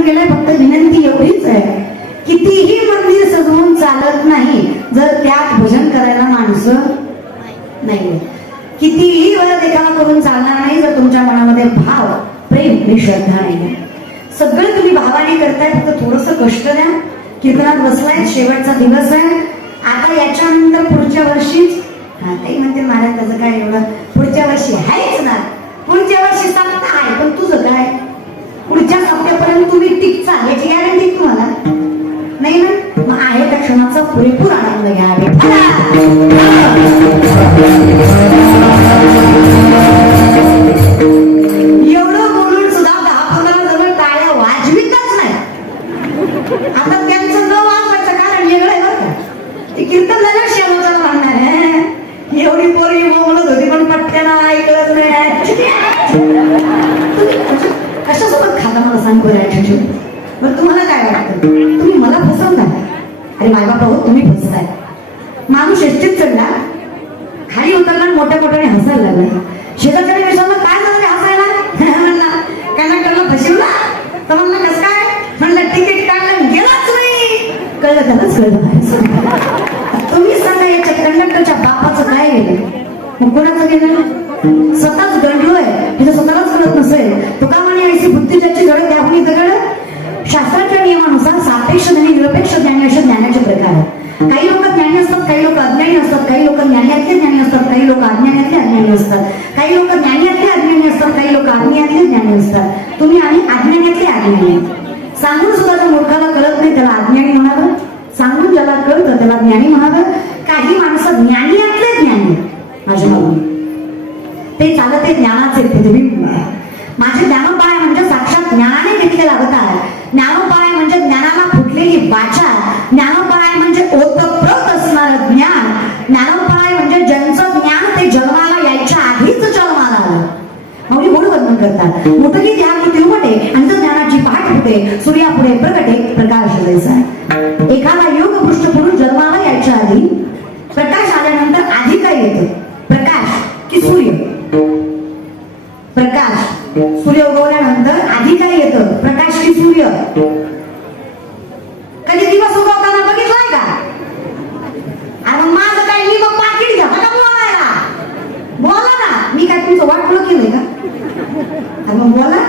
आवाहन केलंय, फक्त विनंती एवढीच आहे, कितीही मंदिर सजवून चालत नाही जर त्यात भजन करायला माणसं नाही. कितीही वेळ देखावा करून चालणार नाही जर तुमच्या मनामध्ये भाव, प्रेम आणि श्रद्धा नाही. सगळं तुम्ही भावाने करताय, फक्त थोडस कष्ट द्या. कीर्तनात बसलाय, शेवटचा दिवस आहे. आता याच्यानंतर पुढच्या वर्षीच ताई म्हणते महाराज त्याचं काय एवढं, पुढच्या वर्षी आहेच ना, पुढच्या वर्षी सप्ताह आहे, पण तुझं काय पुढच्या सप्त्यापर्यंत तुम्ही टिकचा याची गॅरंटी तुम्हाला नाही ना. मग आहे त्या क्षणाचा पुरेपूर आनंद घ्यावे. एवढं बोलून सुद्धा 10-15 जण टाळ्या वाजवितच नाही. आता त्यांचं न वाजवायचं कारण वेगळं आहे बरं. ते कीर्तन झालं शेवटचं म्हणणार आहे, एवढी पोरगी बोलत होती पण पटक्यानं ऐकलंच नाही. कशासोबत खाता मला सांग बरं. बरं तुम्हाला काय वाटतं, तुम्ही मला फसवता? अरे मायबाप हो, तुम्ही फसताय. माणूस एसटीत चढला, खाली उतरला, मोठ्या मोठ्याने हसायला लागला. शेजारच्याने विचारलं काय झालं रे हसायला? म्हणला कंडक्टरला फसवला. तर म्हणला कसं काय? म्हणलं तिकीट काढलं गेलाच नाही. कळलं त्यालाच कळलं. तुम्ही सांगा याच्या कंडक्टरच्या बापाचं काय गेलं, मग कोणाचं गेलं? स्वतःच गंडलोय तिथं स्वतःलाच कळत नसेल. तुका म्हणे ऐसी बुद्धी ज्याची जड त्याहून दगड. शास्त्राच्या नियमानुसार सापेक्ष आणि निरपेक्ष ज्ञानी असे ज्ञानाचे प्रकार आहेत. काही लोक ज्ञानी असतात, काही लोक अज्ञानी असतात, काही लोक ज्ञानातले ज्ञानी असतात, काही लोक अज्ञानातले अज्ञानी असतात, काही लोक ज्ञानातले अज्ञानी असतात, काही लोक अज्ञानातले ज्ञानी असतात. तुम्ही आणि अज्ञानातले अज्ञानी. सांगून सुद्धा जर मूर्खाला कळत नाही त्याला अज्ञानी म्हणावं, सांगून ज्याला कळतं त्याला ज्ञानी म्हणावं. काही माणसं ज्ञानीतले ज्ञानी माझ्या मागून ते चालत आहे ज्ञानाचे प्रतिबिंब. माझे ज्ञानोपाय म्हणजे साक्षात ज्ञानाने घेतलेला अवतार. ज्ञानोपाय म्हणजे ज्ञानाला फुटलेली वाचा. ज्ञानोपाय म्हणजे ओतप्रोत असणार ज्ञान. ज्ञानोपाय म्हणजे ज्यांचं ज्ञान ते जन्माला यायच्या आधीच जन्माला आलं. मग गोड वर्णन करतात, मोठगी त्या कृती उमटे अंत ज्ञानाची पहाट फुटे, सूर्यापुढे प्रकटे प्रकाश द्यायचा. एखादा योग पृष्ठ पुरुष जन्माला यायच्या आधी प्रकाश आल्यानंतर आधी काय येतं? प्रकाश की सूर्य? प्रकाश. सूर्य उगवल्यानंतर आधी काय येतं? प्रकाश की सूर्य? कधी दिवस उगवताना बघितलाय का? अरे माझं काय, मी मग पाकिट घ्या का बोलायला? बोला ना, मी काय तुमचं वाटलं केलंय का? अरे मग बोला,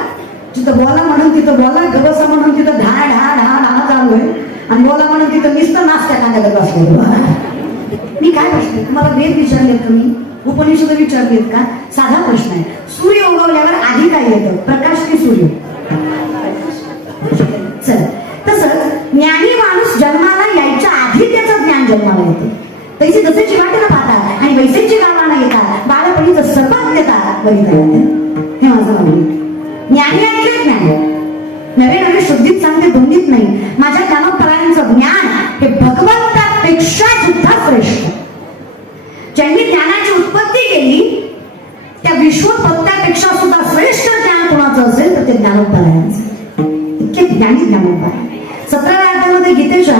जिथं बोला म्हणून तिथं बोला, गबसा म्हणून तिथं ढा ढा ढा ढा चालू आहे, आणि बोला म्हणून तिथं नुसतं नाश्त्या कांद्याला बसलो. मी काय प्रश्न, तुम्हाला वेद विचारलेत का? मी उपनिषद विचारलेत का? साधा प्रश्न आहे. सूर्य उगवल्यावर आधी काय येतं? प्रकाश की सूर्य? चल, तसंच ज्ञानी माणूस जन्माला यायच्या आधी त्याचं ज्ञान जन्माला येतं. तसे जसेची वाटेला पाहतात आणि वैसेची गावाला येतात, बाळपणीचं सर्वात देतात हे माझं म्हणणं. ज्ञानी ऐकले ज्ञान नवे नवे शुद्धीत सांगते, दोन्हीत नाही. माझ्या ज्ञानोपरायांचं ज्ञान हे भगवंतापेक्षा सुद्धा श्रेष्ठ. ज्यांनी ज्ञानाची उत्पत्ती केली त्या विश्वपत्त्यापेक्षा सुद्धा श्रेष्ठ ज्ञान कोणाचं असेल तर ते ज्ञानोपरायांचं. इतके ज्ञानी ज्ञानोपाय. 17व्या अध्यायामध्ये गीतेच्या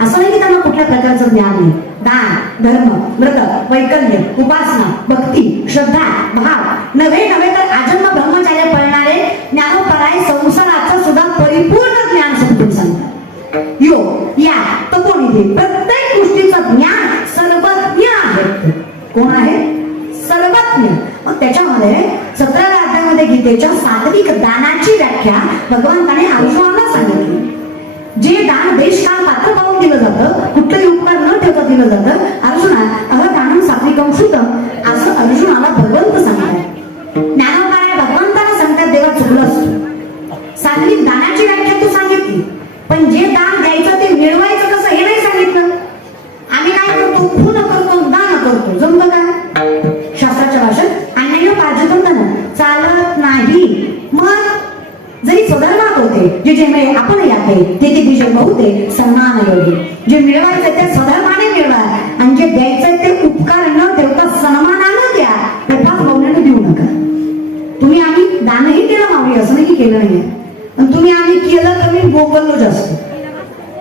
असं नाही की त्यांना कुठल्या प्रकारचं ज्ञान नाही. दान, धर्म, व्रत, वैकल्य, उपासना, भक्ती, श्रद्धा, भाव, नव्हे नव्हे तर आजन्म ब्रह्मचार्य पळणारे ज्ञानोपराय संसाराचं सुद्धा परिपूर्ण ज्ञान समजून सांगतात. योग, या, तपोनिधी, प्रत्येक गोष्टीचं ज्ञान सर्वज्ञ आहे. कोण आहे? सर्वज्ञ. मग त्याच्यामध्ये 17व्या अध्यायामध्ये गीतेच्या सात्विक दानाची व्याख्या भगवंताने अर्जुनाला सांगितली. जे दान देश काळ पात्र पाहून दिलं जातं, कुठलंही उपकार न ठेवता दिलं जातं. अर्जुना दानम सात्विकम शुद्धम असं अर्जुनाला भगवंत सांगतात. ज्ञानोपाय भगवंताला सांगतात देवा चुकलंस. सात्विक दानाची व्याख्या तू सांगितली, पण जे दान द्यायचं ते मिळवायचं कसं हे नाही सांगितलं. आम्ही काय करतो? खून करतो, दान करतो, जमतं का? शास्त्राच्या भाषेत अन्याय पार्जितम दान चालत नाही. मग जरी स्वधर्मा होते जे जे मिळे आपण याते ते विजय बहुते सन्मान योगी. जे मिळवायचं ते स्वधर्माने मिळवा, आणि जे द्यायचं ते उपकार न ठेवता सन्मानानं द्या. उपास भावनेनं देऊ नका. तुम्ही आम्ही दानही केलं मावळी असं नाही केलं नाहीये, पण तुम्ही आम्ही केलं तर मी बोललो जास्त.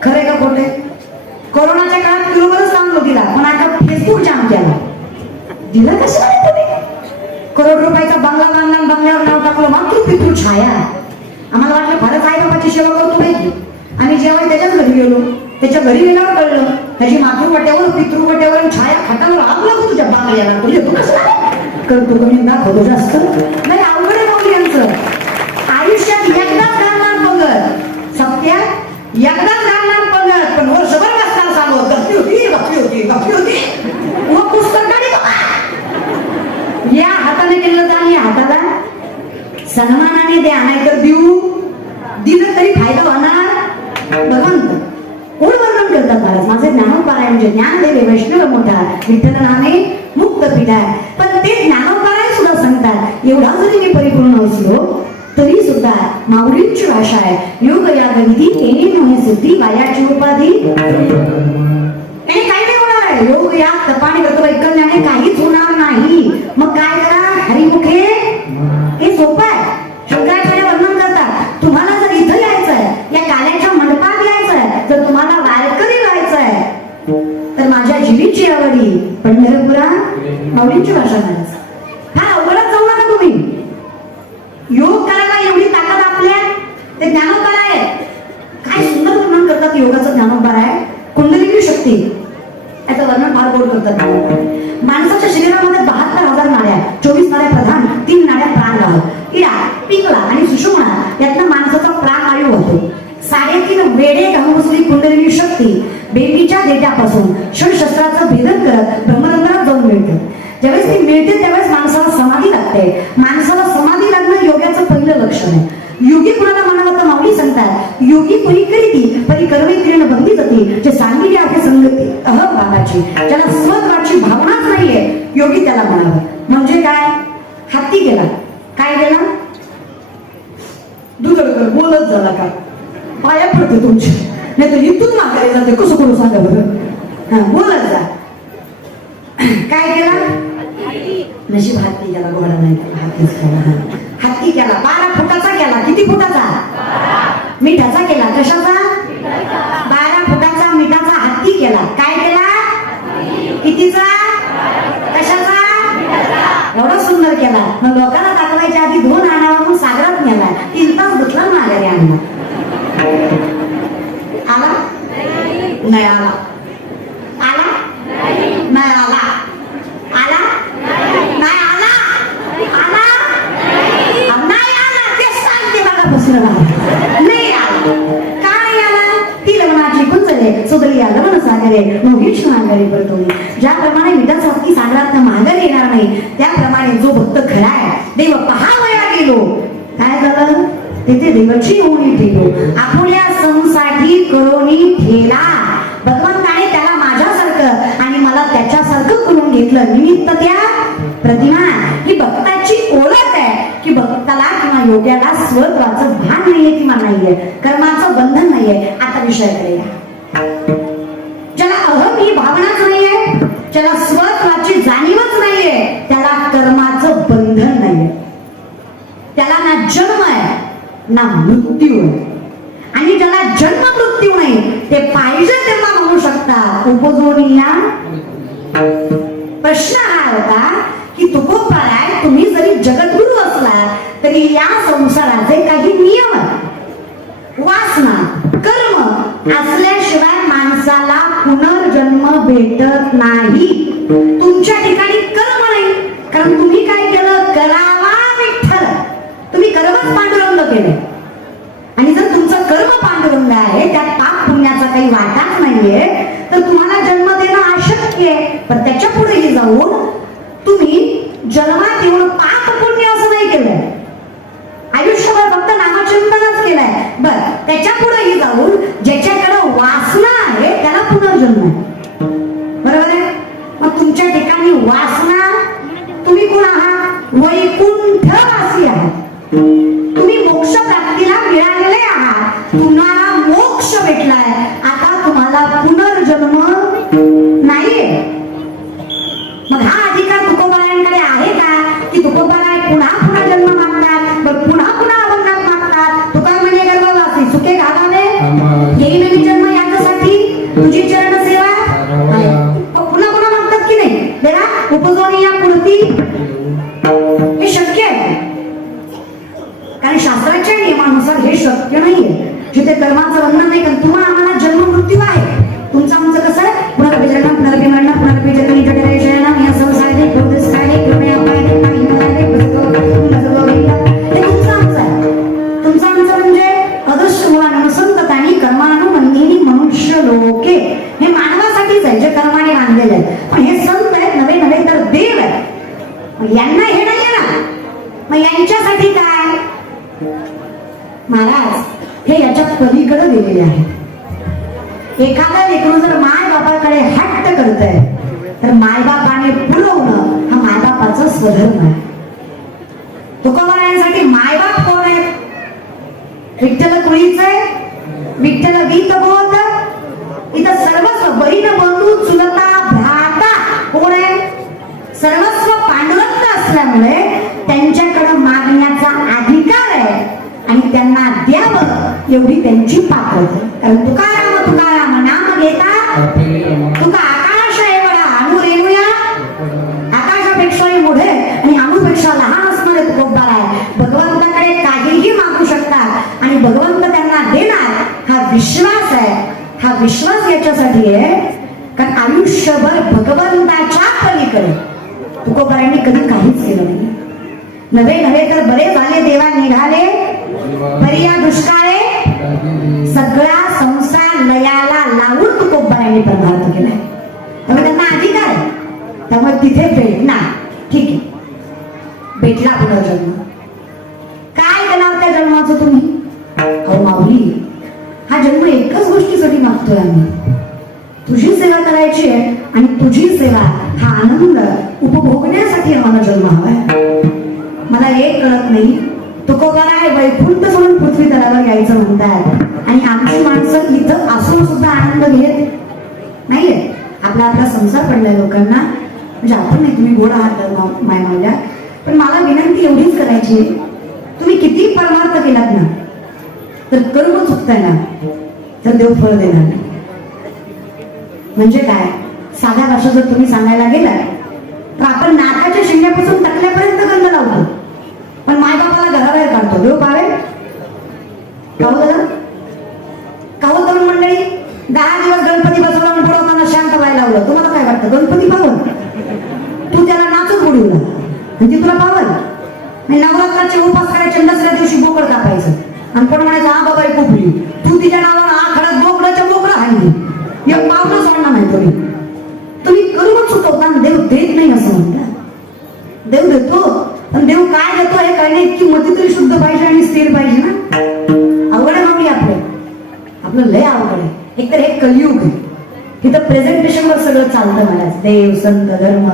खरे का खोटे? कोरोनाच्या काळात किलोभरच चांगलो दिला, पण आता फेसबुक जाम केला. दिलं कशाला तुम्ही? करोड रुपयाचा बंगला बांधला, बंगल्यावर नाव टाकलं मात्र पितृ छाया. आम्हाला वाटलं फारच आई बाबाची सेवा करतो माहिती. आम्ही जेव्हा त्याच्याच घरी गेलो, त्याच्या घरी गेल्यावर कळलं त्याची मातृपट्यावर पितृपट्यावर छाया खाटावर आपलं तुझ्या बाबा याला तुझे तू कसं करतो कमी दाखवतो जास्त नाही. अवघड आहे माऊली यांचं. आयुष्यात एकदाच घालणार पंगत, सत्या एकदाच घालणार पंगत, पण वर्षभर बसताना सांगू गप्पी होती गप्पी होती गप्पी होती व पुस्तक काढी बाबा. या हाताने केलं तर या हाताला सन्मानाने द्या, नाहीतर देऊ दिलं तरी फायदा होणार. भगवंत कोण वर्णन करतात महाराज, माझे ज्ञानोपारायण म्हणजे ज्ञानदेव वैष्णव मोठा विठ्ठल नामे मुक्त पिढा. पण ते ज्ञानोपारायण सुद्धा सांगतात एवढा जरी मी परिपूर्ण असलो तरी सुद्धा माऊलींची भाषा आहे. योग याग विधी येणे नव्हे सिद्धी वायाची उपाधी. हे काही नाही होणार आहे. योग याग तपाने करतो ऐकण्याने काहीच होणार नाही. मग काय करा, हरिमुखे हे सोपं आहे. शंकराचार्य वर्णन करतात तुम्हाला जर इथं यायचंय, या काल्याच्या मंडपात यायचंय, जर तुम्हाला वारकरी व्हायचंय तर माझ्या जीवीची आवडी पंढरपुरा माऊलींची भाषा म्हणायचं. हा अवघडच जाऊ नका तुम्ही. योग करायला एवढी ताकद आपल्या, ते ज्ञानोपार आहे. काय सुंदर वर्णन करतात योगाचं ज्ञानोपार आहे. कुंडलिनी शक्ती याचं वर्णन फार गोड करतात. माणसाच्या शरीरामध्ये 72,000 नाड्या, 24 नाड्या प्रधान, 3 नाड्या प्राणवाहू, इडा पिंगला आणि सुषुम्ना यातनं माणसाचा प्राणवायू होतो. 3.5 वेडे घालून बसली कुंडलिनी शक्ती बेबीच्या देठापासून शस्त्राचं भेदन करत ब्रह्मरंध्रात जाऊन मिळते. ज्यावेळेस ती मिळते त्यावेळेस माणसाला समाधी लागते. माणसाला समाधी लागणं योगाचं पहिलं लक्षण आहे. योगी कुणाला म्हणावं तर माऊली सांगतात योगी कोणी करीती परी कर्मे किरण बंदी जाते, जे सांगितले आहे संगती अहम भावाची, ज्याला स्वत्वाची भावनाच नाहीये योगी त्याला म्हणावं. म्हणजे काय, हत्ती गेला, काय गेला, दुधळकर बोलत झाला का, पाया पडते तुमची, नाही तर इथून मागायला जाते. कसं करू सांगा बरं. हा बोलत जा. काय केला, नशीब हत्ती गेला, घोडा नाही केला, हत्तीच केला. हत्ती केला 12 फुटाचा केला. किती फुटाचा, मिठाचा केला. कशाचा, 12 फुटाचा मिठाचा हत्ती केला. काय केला, कितीचा, कशाचा, एवढा सुंदर केला. मग लोकांना दाखवायच्या आधी 2 आणावा सागरात नेला. 3 तास बसला माघारी आणला. आला नाही, आला आला नाही, आला आला नाही, आला आला नाही, आला ते सांगते बघा बसलं नाही आला. काय आला, ती लग्नाची कुंचले सुदली या लग्न सागरे मोहीच माघारी पडतो. ज्याप्रमाणे मिठाचा हत्ती सागरात माघारी येणार नाही त्याप्रमाणे जो भक्त खरा आहे देव पहावया गेलो, काय झालं, तिथे देवाची होणी ठेलो. आपल्या संसाठी करोनी ठेला. भगवंताने त्याला माझ्यासारखं आणि मला त्याच्यासारखं करून घेतलं. निमित्त त्या प्रतिमा ही भक्ताची ओळख आहे की भक्ताला किंवा योग्याला स्वत्वाचं भान नाहीये किंवा नाहीये, कर्माचं बंधन नाहीये. आता विषयाकडे ज्याला अहम ही भावनाच नाहीये, ज्याला स्वत्वाची जाणीवच नाहीये, त्याला कर्माचं बंधन नाहीये, त्याला ना जन्म आहे ना मृत्यू आहे. आणि ज्याला जन्म मृत्यू नाही ते पाहिजे तेव्हा म्हणू शकतात उपजोनिया. प्रश्न हा होता की तुकोबाराय तुम्ही जरी जगद्गुरु असला तरी या संसाराचे काही नियम, वासना, कर्म असल्याशिवाय माणसाला पुनर्जन्म भेटत नाही. तुमच्या ठिकाणी कर्म नाही, कारण तुम्ही काय केलं, करावा विठ्ठल, तुम्ही कर्मच पांडुरंग केले. आणि जर तुमचं कर्म पांडुरंग आहे, त्यात पाप पुण्याचा काही वाटाच नाहीये, तर तुम्हाला जन्म देणं अशक्य आहे. पण त्याच्या पुढेही जाऊन तुम्ही जन्मात येऊन पाप पुण्य असं नाही केलंय, आयुष्यभर फक्त नामचिंतनच केलंय. बर त्याच्या पुढेही जाऊन ज्याच्याकडे वासना आहे त्याला पुनर्जन्म आहे. बरोबर आहे. मग तुमच्या ठिकाणी वासना, तुम्ही कोण आहात, वैकुंठवासी आहात. तुम्ही मोक्ष प्राप्तीला मिळालेले आहात, तुम्हाला मोक्ष भेटलाय. आता तुम्हाला पुनर्जन्म नाहीये. मग हा अधिकार तुकोबारायांकडे आहे का की तुकोबाराय पुन्हा पुन्हा जन्म मागतात, पुन्हा पुन्हा अभंगात मागतात. तुका म्हणे गर्भवासी सुखे घालावे, येईल मी जन्म याच्यासाठी तुझी चरण सेवा. पुन्हा पुन्हा मागतात की नाही, देवा उपजोनी या पुढती. हे शक्य आहे कारण शास्त्राच्या नियमानुसार हे शक्य नाहीये. जिथे कर्माचं बंधन नाही, कारण तुम्हाला आम्हाला जन्म मृत्यू आहे. तुमचं आमचं कसं आहे, पुनर्विजनन पुनर्विमरण पुनर्विजन जठरे शयनम या संसारे क्रोधस्कारे कृपया पायने पायी मरारे बसतो बसतो. हे तुमचं आमचं आहे. तुमचं आमचं म्हणजे अदृश्य मुलानं संततानी कर्मानुबंधीनी मनुष्य लोके, हे मानवासाठीच आहे जे कर्माने बांधलेले आहे. पण हे संत आहेत नवे नवे तर देव आहेत. यांना हे नाही ना, मग यांच्यासाठी काय? महाराज हे याच्या पलीकडे दिलेले आहे. एखादा लेकरू जर माय बापाकडे हट्ट करतंय तर मायबापाने पुरवणं हा मायबापाचा स्वधर्म आहे. तुकोबारायांसाठी मायबाप कोण आहे? विठ्ठल कुळीचे, विठ्ठल गीत बोध, इथं सर्वस्व बहीण बंधू चुलता भ्राता कोण आहे? सर्वस्व पांडुरंग असल्यामुळे त्यांच्याकडे मागण्याचा अधिकार आहे आणि त्यांना द्यावं एवढी त्यांची पात्रता. कारण तुकाराम तुकाराम नाम घेता तुका आकाश एवढा अणु रेणूया, आकाशापेक्षाही मोठे आणि अणुपेक्षा लहान असणारे तुकोबार आहे. भगवंताकडे काहीही मागू शकतात आणि भगवंत त्यांना देणार हा विश्वास आहे. हा विश्वास याच्यासाठी आहे कारण आयुष्यभर भगवंताच्या पलीकडे तुकोबारांनी कधी काहीच केलं नाही. नवे नवे तर बरे झाले देवा निघाले परिया दुष्काळे, सगळा संसार लयाला लावून तुकोबारांनी पदार्थ केलाय. त्यामुळे त्यांना अधिकार आहे. त्यामुळे तिथे भेटणार, ठीक आहे, भेटला पुनर्जन्म. काय देणार त्या जन्माचं तुम्ही? अहो माऊली, हा जन्म एकच गोष्टीसाठी मागतोय आम्ही, तुझी सेवा करायची आहे आणि तुझी सेवा हा आनंद उपभोगण्यासाठी आम्हाला जन्म हवाय. मला एक कळत नाही, तुकोबाराय वैकुंठ सोडून पृथ्वी तलावर यायचं म्हणतात आणि आमची माणसं इथं असून सुद्धा आनंद घेत नाहीये. आपला आपला संसार पडलाय लोकांना. म्हणजे आपण नाही, तुम्ही गोड आहात माय मावल्या, पण मला विनंती एवढीच करायची, तुम्ही किती परमार्थ केलात ना तर कर्म चुकताय ना तर देव फळ देणार नाही. म्हणजे काय? साध्या भाषा जर तुम्ही सांगायला गेलात तर आपण नाकाच्या शिंग्यापासून टाकल्यापर्यंत गंध लावतो, पण मायबापाला घराबाहेर काढतो. देव पावेल काहो दादा, काहो तरुण मंडळी, 10 दिवस गणपती बसवला आणि बुडवताना शांत व्हायला लावलं. तुम्हाला काय वाटतं? गणपती पावन? तू त्याला नाचून बुडवला आणि ती तुला पावन? आणि नवरात्राचे उपास करायचे, दसऱ्या दिवशी बोकड कापायचं आणि कोण म्हणायचं हा बाबा कुपली, तू तिच्या नावाला आखाड्यात बोकडाच्या बोकडा हाणली, एक पावलं सोडणार नाही. तुम्ही कर्म चुकवता, देव देत नाही असं म्हणतात. देव देतो, पण देव काय देतो हे कळणे इतकी मती तरी शुद्ध पाहिजे आणि स्थिर पाहिजे ना. अवघड आहे मागली आपलं लय अवघड आहे. एक तर हे कलियुग आहे, इथं प्रेझेंटेशनवर सगळं चालतं. मला देव संत धर्म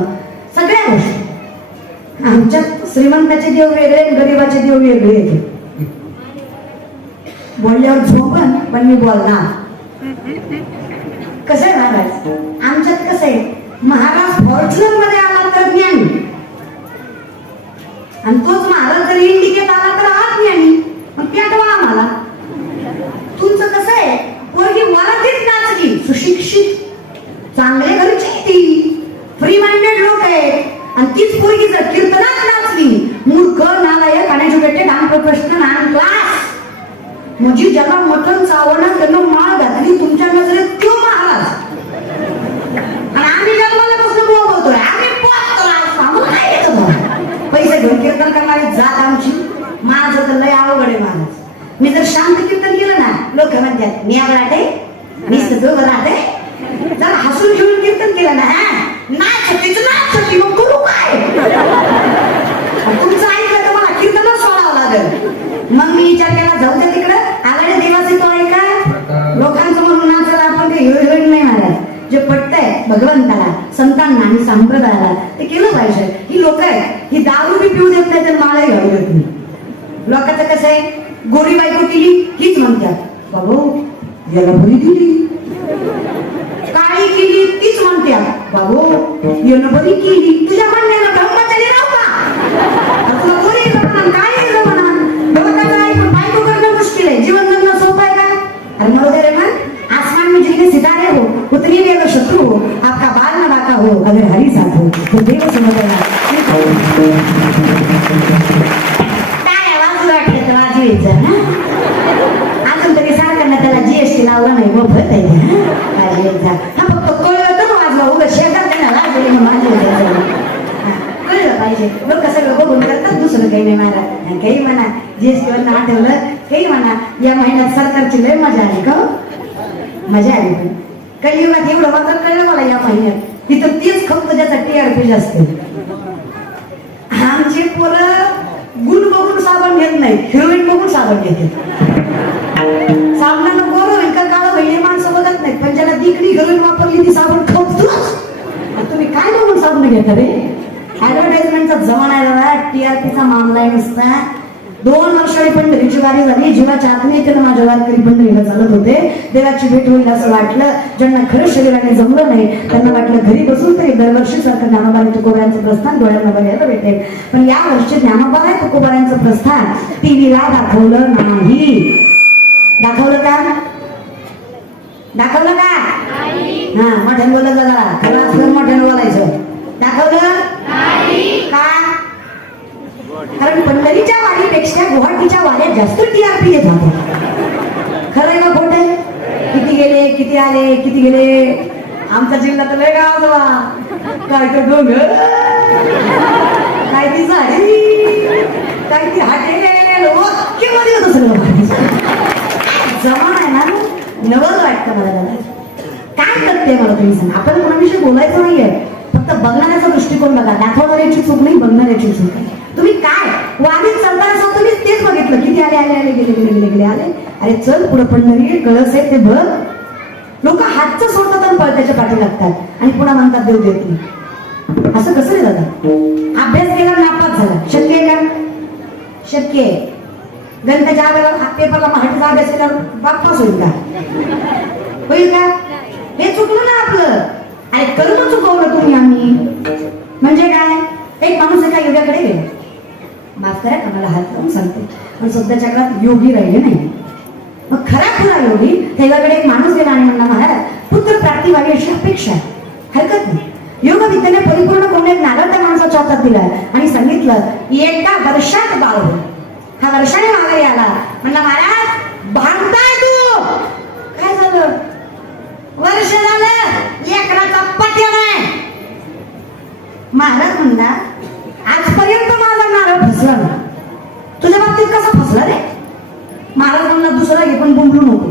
सगळ्या गोष्टी. आमच्यात श्रीमंताचे देव वेगळे, गरीबाचे देव वेगळे येते. बोलल्यावर झोपण पण मी बोलणार. कसं आहे महाराज, आमच्यात कसं आहे, महाराज फॉर्च्युनर मध्ये आला तर ज्ञानी आणि तोच महाराज जर इंडिकेट आला तर आत ज्ञानी. मग पेटवा आम्हाला. तुमचं कसं आहे, पोरगी मराठीत नाचली, सुशिक्षित चांगले घरची ती फ्री माइंडेड लोक आहेत आणि तीच पोरगी जर कीर्तनात नाचली, मूर्ख नालायक अनएज्युकेटेड अनप्रोफेशनल अनक्लास, म्हणजे ज्याला मटण चावणं त्यांना माळ घातली तुमच्या नजरेत तो महाराज. आणि आम्ही जन्माला कसं बोलतोय, आम्ही पैसे घेऊन कीर्तन करणारी जात आमची. माझं तर लय अवघड आहे महाराज. मी जर शांत कीर्तन केलं ना, लोक म्हणतात मी राहते, मीच दोघं राहते. जर हसून घेऊन कीर्तन केलं ना, नाच मग करू काय? तुमचं ऐकलं तर मला कीर्तनच सोडावं लागेल. मग मी विचार केला, जाऊ द्या तिकडं, आगाडे देवाचे तो ऐका. लोकांचं म्हणून नाचायला आपण काही हिरोईन नाही महाराज. जे पटतंय भगवंताला, संतांना आणि संप्रदायाला ते केलं पाहिजे. ही लोक आहेत, ही दारू बी पिऊ देत नाही तर माळही घालू देत नाही. लोकांचं कसं आहे, गोरी बायको केली हीच म्हणतात बाबू याला बरी केली, काळी केली तीच म्हणतात बाबू यानं बरी केली. तुझ्या म्हणण्याला ब्रह्मचारी राहू का? तुला गोरी जमाना काळी जमाना लोकांचं ऐकून बायको करणं मुश्किल आहे. जीवन जगणं सोपं आहे का? अरे महोदय रे मन, आसमान में जितने सितारे हो उतनी भी अगर शत्रु हो, आपका बाल न बाका हो, अगर हरी साथ हो तो देव समझेगा. काय आवाज वाटले तर वाजवायचं ना. अजून तरी सांग लावला नाही मग भर आहे हा फक्त कळलं तर वाजवा उगा शेजार त्यांना कळलं पाहिजे लोक सगळं बघून करतात दुसरं काही नाही महाराज काही म्हणा जीएसटीवर नाव ठेवलं काही म्हणा या महिन्यात सरकारची लय मजा आली का मजा आली पण कलियुगात एवढं मात्र कळलं मला या महिन्यात तिथं तीच खप ज्याचा टीआरपी जास्त आमचे पोरं गुण बघून साबण घेत नाही हिरोईन बघून साबण घेते साबणानं गोर होईल का काळं होईल हे माणसं बघत नाहीत पण ज्याला दिकडी हिरोईन वापरली ती साबण खपतोच तुम्ही काय बघून साबण घेता रे ऍडव्हर्टाइजमेंटचा जमाना आहे टीआरपीचा मामला आहे नुसता 2 वर्षांनी पंढरीची वारी झाली जीवाच्या आत्मीयतेनं माझ्या वारकरी पंढरीला चालत होते देवाची भेट होईल असं वाटलं ज्यांना खरं शरीराने जमलं नाही त्यांना वाटलं घरी बसून तरी दरवर्षी सारखं ज्ञानोबा तुकोबारांचं प्रस्थान डोळ्यांना बघायला भेटेल पण या वर्षी ज्ञानोबा तुकोबारांचं प्रस्थान टीव्हीला दाखवलं नाही दाखवलं का हा मोठ्यानं बोलत जरा खरं असलं मोठ्यानं बोलायचं दाखवलं का कारण पंढरीच्या वारीपेक्षा गुवाहाटीच्या वाऱ्यात जास्त टीआरपी येत होते खरं आहे का खोट आहे किती गेले किती आले किती गेले आमचा जिल्हा तर लय गाव काय तर डोंगर काय ती झाडी काय ती हाटे मध्ये होतं सगळं जमा आहे ना नवल वाटतं मला काय करते मला तुम्ही सांगा आपण कोणाविषयी बोलायचं नाहीये फक्त बघणाऱ्याचा दृष्टिकोन बघा दाखवणाऱ्याची चूक नाही बघणाऱ्याची चूक आहे तुम्ही काय वाणीत चालताना तुम्ही तेच बघितलं किती आले आले आले गेले गेले गेले गेले आले अरे चल पुढं पंढरी कळस आहे ते बघ लोक हातचं सोडतात आणि पळत्याच्या पाठी लागतात आणि पुन्हा म्हणतात देव देत नाही असं कसं रे दादा अभ्यास केला नापास झाला शक्य आहे का शक्य आहे गणिताच्या वेळेला पेपरला मराठीचा अभ्यास केला बाप्पास होईल का होईल का हे चुकलं ना आपलं अरे करून चुकवलं तुम्ही आम्ही म्हणजे काय एक माणूस एका योगाकडे गेला माफ करा मला हात लावून सांगते पण सध्याच्या काळात योगी राहिले नाही मग खरा योगी तेव्हाकडे एक माणूस गेला आणि म्हणला महाराज पुत्र प्राप्ती व्हावी अशी अपेक्षा आहे हरकत नाही योग विद्येने परिपूर्ण कोण एक नारळ त्या माणसाच्या हातात दिला आणि सांगितलं एका वर्षात बाळ हो हा वर्षाने मागे आला म्हणला महाराज भांडताय तू काय झालं वर्ष झालं लेकराचा पट्या नाही महाराज म्हणला आजपर्यंत माझा नारळ फसला ना तुझ्या बाबतीत कसा फसला रे महाराज म्हणला दुसरा घे पण बुंबलू नको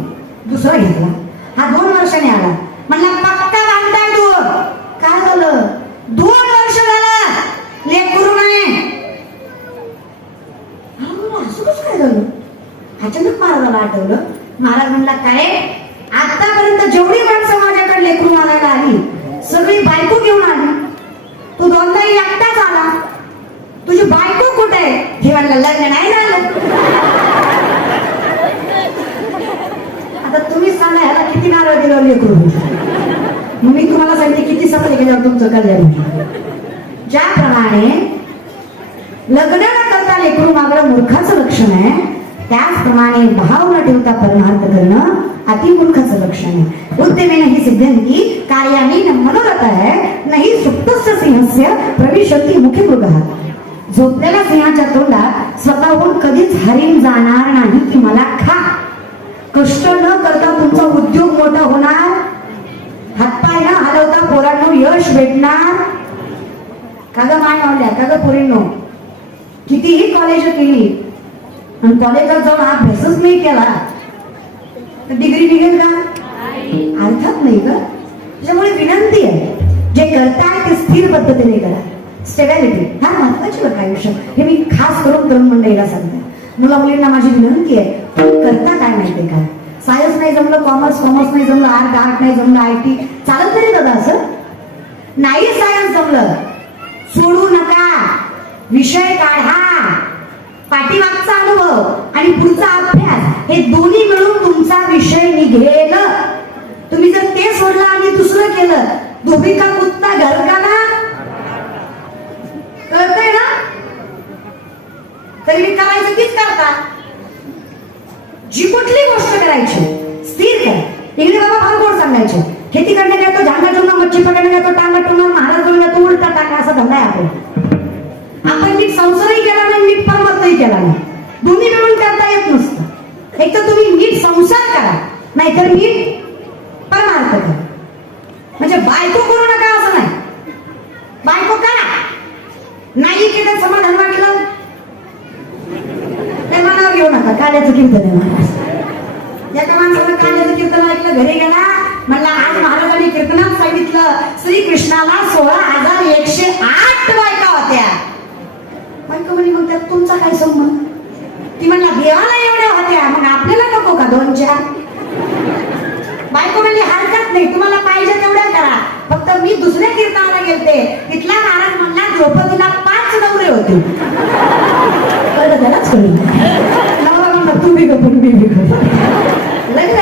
दुसरा घेतला हा 2 वर्षाने आला म्हणला पक्का बांधताय तू काय झालं 2 वर्ष झालं लेकरू नाही असं कसं काय झालं अचानक महाराजाला आठवलं महाराज म्हणला काय आतापर्यंत जेवढी माणसं माझ्याकडे लेकरू मागायला आली सगळी बायको घेऊन आली तू दोनदाही एकटाच आला तुझी बायको कुठे आहे हे म्हणलं लग्न नाही झालं आता तुम्ही सांगा ह्याला किती नारळ दिलं लेकरू मग मी तुम्हाला सांगते किती सफल केल्यावर तुमचं कल्याण ज्याप्रमाणे लग्न न करता लेकरू मागणं मूर्खाचं लक्षण आहे त्याचप्रमाणे भाव न ठेवता परमार्थ करणं अतिमूर्खाचं लक्षण आहे उद्यमेन ही सिद्ध्यन्ति कार्याणि न मनोरथ है नाही सुप्तस्य सिंहस्य प्रविशन्ति मुखे मृगः झोपलेल्या सिंहाच्या तोंडात स्वतःहून कधीच हरिण जाणार नाही की मला खा कष्ट न करता तुमचा उद्योग मोठा होणार हातपाय न हलवता पोरांनो यश भेटणार काग माय आवडल्या काग पोरींनो कितीही कॉलेज केली आणि कॉलेजात जाऊन अभ्यासच नाही केला तर डिग्री निघेल का अर्थात नाही का त्याच्यामुळे विनंती आहे जे करताय ते स्थिर पद्धतीने करा स्टेबिलिटी हा महत्वाची बघा आयुष्यात हे मी खास करून तरुण मंडळीला सांगते मुला मुलींना माझी विनंती आहे करता काय माहितीये का सायन्स नाही जमलं कॉमर्स नाही जमलं आर्ट नाही जमलं IT चालत तरी दादा असं नाही सायन्स जमलं सोडू नका विषय काढा पाठीमागचा अनुभव आणि पुढचा अभ्यास हे दोन्ही मिळून तुमचा विषय निघेल तुम्ही जर ते सोडलं आणि दुसरं केलं धोबी का कुत्ता घर का ना कळतंय ना तरी मी करायचं तीच करता जी कुठली गोष्ट करायची स्थिर करा इकडे बाबा फार गोड सांगायचे खेती करणे काय तो झांगा ठेवणं मच्छी पकडणे काय तो टांगा ठेवणं महाराज बोलणं तो उलटा टाका असा धंदा आहे आपण नीट संसारही केला नाही नीट परमतही केला नाही दोन्ही मिळून करता येत नसतं एक तर तुम्ही नीट संसार करा नाहीतर मी परमार्थ कर. म्हणजे बायको करू नका असं नाही, बायको करा. नाही केलं समाधान वाटलं ते मनावर घेऊ नका. काल्याचं कीर्तन आहे महाराज. एका माणसाला काल्याचं कीर्तन ऐकलं, घरी गेला, म्हणला आज महाराजांनी कीर्तनात सांगितलं श्रीकृष्णाला 16,108 बायका होत्या. बायको म्हणे मग त्यात तुमचा काय संबंध? ती म्हणला देवाला एवढ्या होत्या, मग आपल्याला नको का 2-4? बायको म्हणली हरकत नाही, तुम्हाला पाहिजे तेवढ्या करा, फक्त मी दुसऱ्या कीर्तनाला गेलते, तिथला महाराज म्हणला द्रौपदीला 5 नवरे होते. कळलं त्यालाच कळलं. नवरा म्हणला तुम्ही गप्प मी लग्न.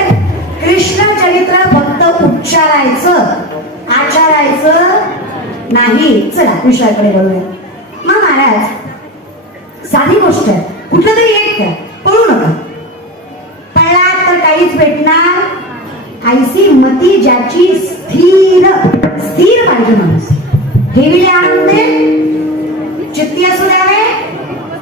कृष्ण चरित्र फक्त उच्चारायचं, आचारायचं नाही. चला विषयाकडे वळूया. मग महाराज साधी गोष्ट आहे, कुठलं तरी एक काय पळू नका. पळला तर काहीच भेटणार. ऐसी मती ज्याची स्थिर स्थिर पाहिजे माणूस. ठेविले आणते चित्ती असू द्यावे,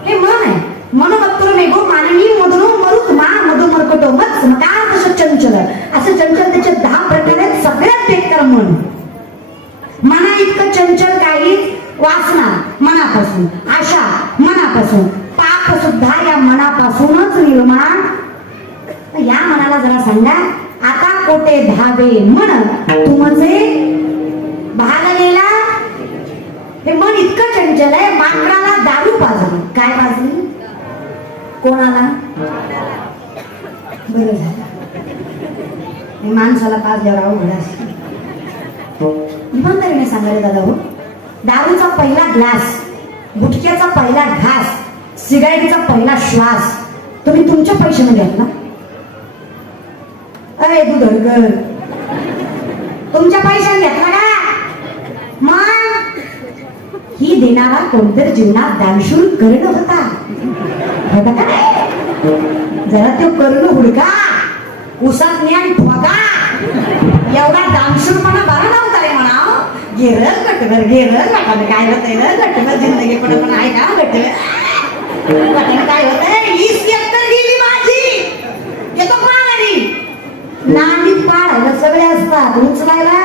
हे मन आहे. मनोभक्तुर मेघो मानवी मधुनो मरुत मा मधु मरकटो मत्स मकार तसं चंचल. असं चंचल त्याचे 10 प्रकार आहेत. सगळ्यात बेकार मन. मना इतकं चंचल काही वासना मनापासून, आशा मनापासून, पाप सुद्धा या मनापासूनच निर्माण. या मनाला जरा सांगा, आता कोटे धावे मन तुमचे भाग गेला. हे मन इतकं चंचल आहे, माकडाला दारू पाजली. काय पाजली? कोणाला? बरं झालं माणसाला पाजल्यावर अवघड असतं. इमानदारीने सांगायला दादा हो, दारूचा पहिला ग्लास, गुटख्याचा पहिला घास, सिगारेटचा पहिला श्वास तुम्ही तुमच्या पैशाने घेतला? अरे दुधडकर, तुमच्या पैशाने घेतला का? मग ही देणारा कोणतरी जीवनात दानशूर करणं होता का? जरा तो करणं हुडका, उसात ज्ञान ठोका. एवढा दानशूरपणा बरा नव्हता रे म्हणा. गेरल गटगर गेरल गटाने काय होतंय रे? गटगर जिंदगी पण आहे का? गटगर काय होतंय? 20 गेली माझी. येतो पाणी नानीत पाडायला सगळे असतात. उचलायला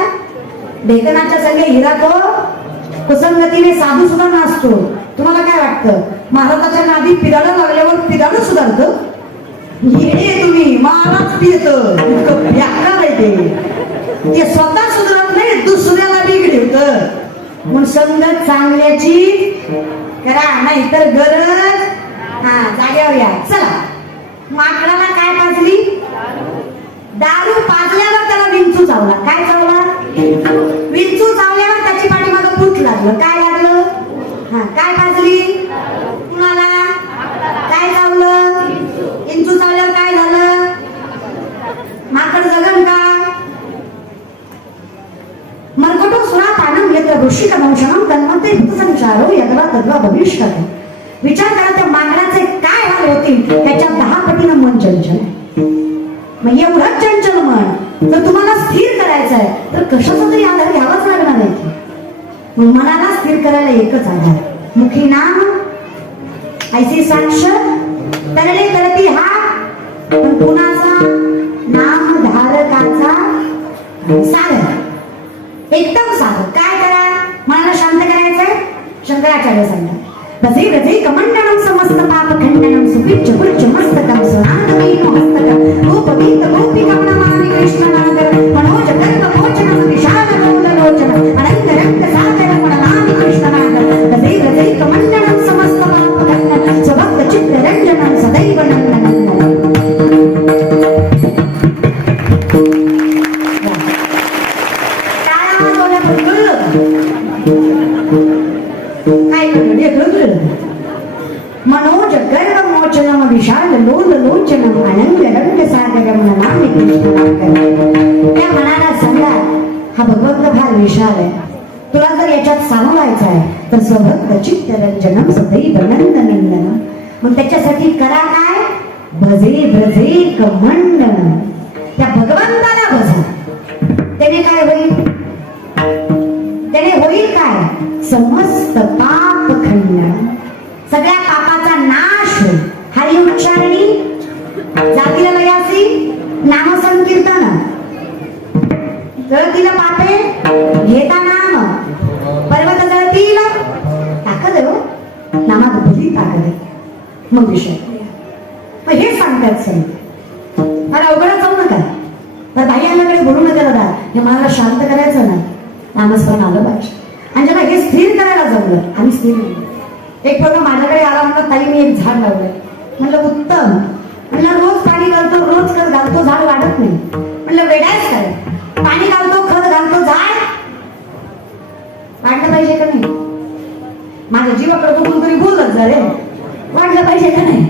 ढेकणाच्या संगे हिरा तो कुसंगतीने साधू सुद्धा नसतो. तुम्हाला काय वाटतं महाराजाच्या नादी पिदाडं लागल्यावर पिदाडं सुधारतं? येणे तुम्ही महाराज पियत व्याकरण आहे ते स्वतः सुधारत नाही, दुसऱ्याला बिघडवत. म्हणून संगत चांगल्याची करा, नाही तर गरज जाग्यावर या. चला, माकडाला काय पाजली? दारू पाजल्यावर त्याला विंचू चावला. काय चावला? विंचू चावल्यावर त्याची पाठीमागं फूट लागलं. काय लागलं? काय पाजली? कुणाला? काय चावलं? विंचू चावल्यावर काय झालं? माकड जगन का? मरकटो सुरा पानम यत्र वृश्चिक मंशनम तन्मते भूतसंचारो यद्वा तद्वा भविष्यते. विचार करा त्या माकडाचे काय हाल होतील, त्याच्या 10 पटीनं मन चंचल. मग एवढंच चंचल मन जर तुम्हाला स्थिर करायचं आहे तर कशाचा तरी आधार घ्यावाच लागणार आहे. मग मनाला स्थिर करायला एकच आधार, मुखी नाम ऐसी साक्ष तरले करती हा. पण कुणाचा? नाम धारकाचा. साधन एकदम साधं. काय करा? मनाला शांत करायचंय. शंकराचार्य सांगतात भजे भजे कमंडनम समस्त पाप खंडनम सुपिच्च पुच्च मस्तकम सुनादमीनो हस्तकम रूपदीत गोपिकामनमामि कृष्णनागर मनोज कल्प मोचनम विशाल लोचन अनंत रंग सागर मनमामि कृष्णनागर भजे भजे कमंडनम समस्त पाप खंडनम स्वभक्त चित्त रंजनम सदैव नंदनंदनम. मनोज गर्व मोचनम विशाल लोल लोचनम अनंग रंग सागरम नमामि कृष्णनागर. त्या मनाला सांगा हा भगवंत फार विशाल आहे, तुला जर याच्यात सामावायचं आहे तर स्वभक्त चित्त रंजनम सदैव नंदनंदनम. मग त्याच्यासाठी करा काय? भजे भजे कमंडन. त्या भगवंताला भजा. त्याने काय होईल? त्याने होईल काय? समस्त पाप खंडन, सगळ्या पापाचा नाश होईल. हरी उच्चारणी, जातीला लयासी, नामसंकीर्तन जळतीला पापे घेता नाम पर्वत जळतील ताकद आहे हो, नामात भली ताकद आहे. मग विषय मग हे सांगतात संत, मला अवघडच जाऊ नका, तर बाई यांच्याकडे बोलू नका दादा, हे मला शांत करायचं ना, नामस्मरण आलं पाहिजे. आणि जेव्हा हे स्थिर करायला जमलं, आम्ही स्थिर केलं. एक प्रकार माझ्याकडे आला म्हणलं, ताई मी एक झाड लावलंय. म्हणलं उत्तम. म्हणलं रोज पाणी घालतो, रोज खत घालतो, झाड वाढत नाही. म्हणलं वेडायच काय, पाणी घालतो, खत घालतो, झाड वाढलं पाहिजे का नाही? माझ्या जीवाकडे बघून तरी बोलत जा रे, वाढलं पाहिजे का नाही?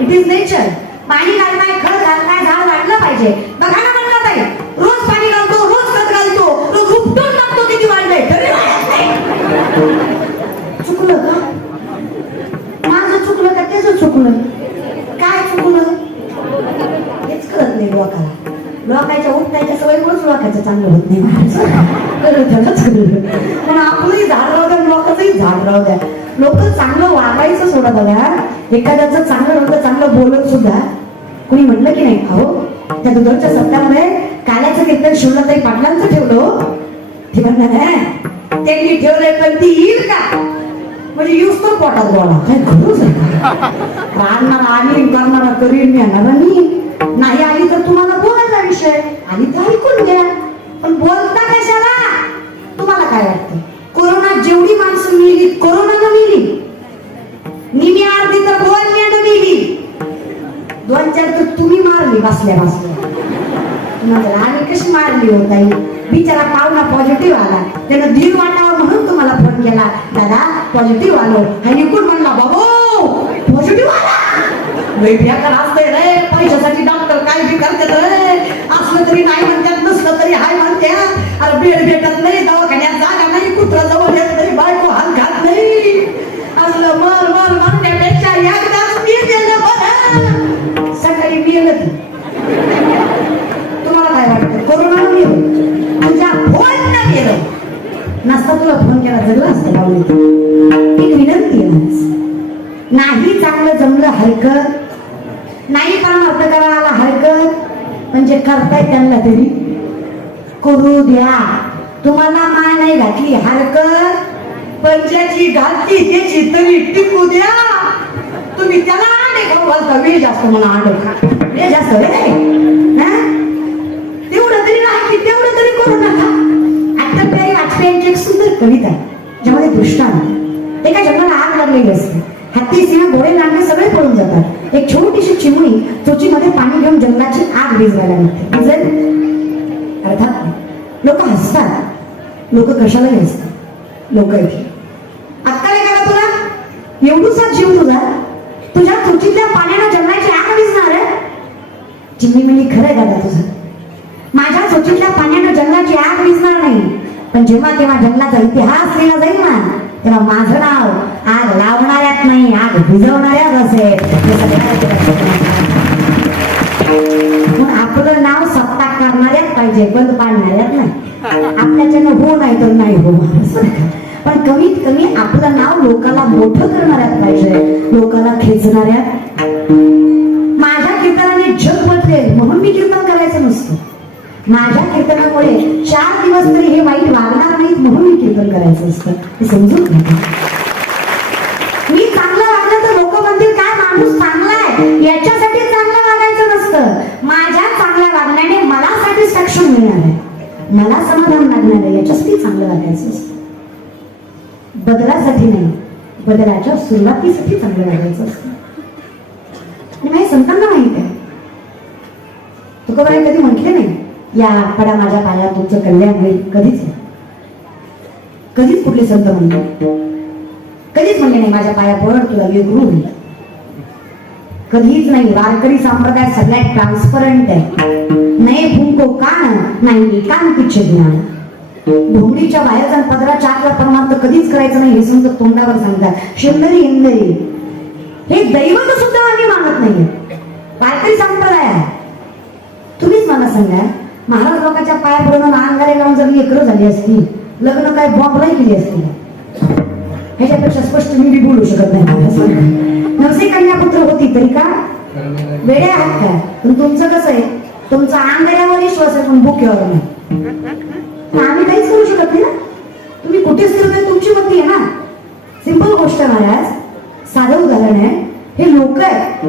It is nature. पाणी घालताय, खत घालताय, झाड वाढलं पाहिजे. बघा ना म्हणलं ताई, रोज पाणी घालतो, रोज खत घालतो, रोज उपटून टाकतो, किती वाढलंय तरी वाढत नाही. चुकलं का? माझं चुकलं का त्याचं चुकलं? काय चुकलं हेच कळत नाही लोकाला. लोकांच्या उठण्याच्या सवयीमुळेच लोकांचं चांगलं होत नाही. पण आपलंही झाड राहू द्या, लोकांचंही झाड राहू द्या. लोक चांगलं वागायचं सोडा बघा. एखाद्याचं चांगलं नव्हतं, चांगलं बोलत सुद्धा कुणी म्हणलं की नाही, अहो त्या दुधाच्या सप्त्यामध्ये काल्याचं कीर्तन शिवलाताई पाटलांचं ठेवलं, ते म्हणणार त्यांनी ठेवलंय पण ती येईल का? म्हणजे यूज तर पोटात गोळा काय खरंच राहणार आली करणारा करीन मी नाही आली तर तुम्हाला बोलायचा विषय, आली तर ऐकून घ्या. पण बोलता कशाला? तुम्हाला काय वाटतं? कोरोनात जेवढी माणसं मिली, कोरोनानं मिली निमी अर्धी तर बोलण्यानं मिली, 2-4 तर तुम्ही मारली बसल्या बसल्या. तुम्हाला आम्ही कशी मारली होता? बिचारा पाहुणा पॉझिटिव्ह आला, त्यानं धीर वाटावं म्हणून तुम्हाला फोन केला, दादा पॉझिटिव्ह आलो. आणि कोण म्हणला बाबो पॉझिटिव्ह आला? बेकार असते रे, पैशासाठी डॉक्टर काय बी करतात रे. असलं तरी नाही म्हणतात, नसलं तरी हाय म्हणतात. अरे बेड भेटत नाही, दवाखान्यात जागा नाही, कुत्रा जवळ येत तरी बायको हात घात नाही. असलं मर मर म्हणण्यापेक्षा एकदाच मी गेलं बरं. सकाळी मेलं तुम्हाला काय वाटतं? कोरोनानं मेलं, तुझ्या फोन गेलं नसता तुला फोन केला जगलं असतं का? एक विनंती आहे, नाही चांगलं जमलं हरकत नाही, परमार्थ करायला हरकत म्हणजे करताय त्यांना तरी करू द्या. तुम्हाला मान नाही घातली हरकत, पण ज्याची घातली त्याची तरी टिकू द्या. तुम्ही त्याला आणे खाऊ घालता, वेळ जास्त मला आंडे खा, वेळ जास्त तेवढं तरी नाही, तेवढं तरी करू नका. आता प्यारी वाजपेयींची एक सुंदर कविता आहे, ज्यामध्ये दृष्टांत एका जंगलाला आग लागलेली असते. हत्ती, सिंह, घोडे, नांगे सगळे पळून जातात. एक छोटीशी चिमणी चोचीमध्ये पाणी घेऊन जंगलाची आग विझवायला लागते. विझेल? अर्थात लोक हसतात. लोक कशाला हसतात? लोक इथे अक्कल आहे का तुला? एवढूसा जीव तुझ्या चोचीतल्या पाण्यानं जंगलाची आग विझणार आहे? चिमणी म्हणली, खरंय दादा तुझं, माझ्या चोचीतल्या पाण्यानं जंगलाची आग विझणार नाही, पण जेव्हा तेव्हा जंगलाचा इतिहास लिहिला जाईल ना, तेव्हा माझं नाव आग लावणाऱ्यात नाही, आग भिजवणाऱ्यात असेल. आपलं नाव सत्ता करणाऱ्यात पाहिजे, बंद पाडणाऱ्यात नाही. आपल्याच्यानं हो नाही तर नाही हो, पण कमीत कमी आपलं नाव लोकांना मोठं करणाऱ्यात पाहिजे, लोकांना खेचणाऱ्यात. माझ्या कीर्तनाने जग बदलेल म्हणून मी कीर्तन करायचं नसतं. माझ्या कीर्तनामुळे 4 दिवस तरी हे वाईट वागणार नाहीत म्हणून मी कीर्तन करायचं असतं. हे समजून घ्या. मी चांगलं वागलं तर लोक म्हणतील काय माणूस चांगला आहे, याच्यासाठी चांगलं वागायचं नसतं. माझ्या चांगल्या वागण्याने मला सॅटिस्फॅक्शन मिळणार आहे, मला समाधान लागणार आहे, याच्यासाठी चांगलं वागायचं असतं. बदलासाठी नाही, बदलाच्या सुरुवातीसाठी चांगलं वागायचं असतं. आणि माझ्या संतांना माहित आहे, तुकोबाराय कधी म्हटले नाही या पडा माझ्या पायात तुमचं कल्याण होईल, कधीच नाही. कधीच कुठले संत म्हणले, कधीच म्हणले नाही माझ्या पाया पड तुला वेगळू होईल, कधीच नाही. वारकरी संप्रदाय सगळ्यात ट्रान्सपरंट आहे. नये फुंको कान नाही कान पिच्छे ज्ञान. भोंगडीच्या बाहेर जाऊन पदराच्या आतला परमार्थ कधीच करायचं नाही, हे संत तोंडावर सांगतात. शिंदरी इंदरी हे दैवत सुद्धा आम्ही मानत नाहीये, वारकरी संप्रदाय आहे. तुम्हीच मला सांगा, महाराज लोकांच्या पाया पडून अंगारे लावून जर लेकरं झाली असती, लग्न काय बॉम्ब नाही केली असती, ह्याच्यापेक्षा स्पष्ट मी बी बोलू शकत नाही. नवसे कन्यापुत्र होती तरी का वेडे आहात का? पण तुमचं कसं आहे, तुमचा अंगाऱ्यावर विश्वास आहे पण बुक्यावर नाही. पण आम्ही काहीच करू शकत नाही ना. तुम्ही कुठे स्थिर तुमची बुद्धी आहे ना. सिंपल गोष्ट महाराज, साधं उदाहरण आहे. हे लोक आहेत,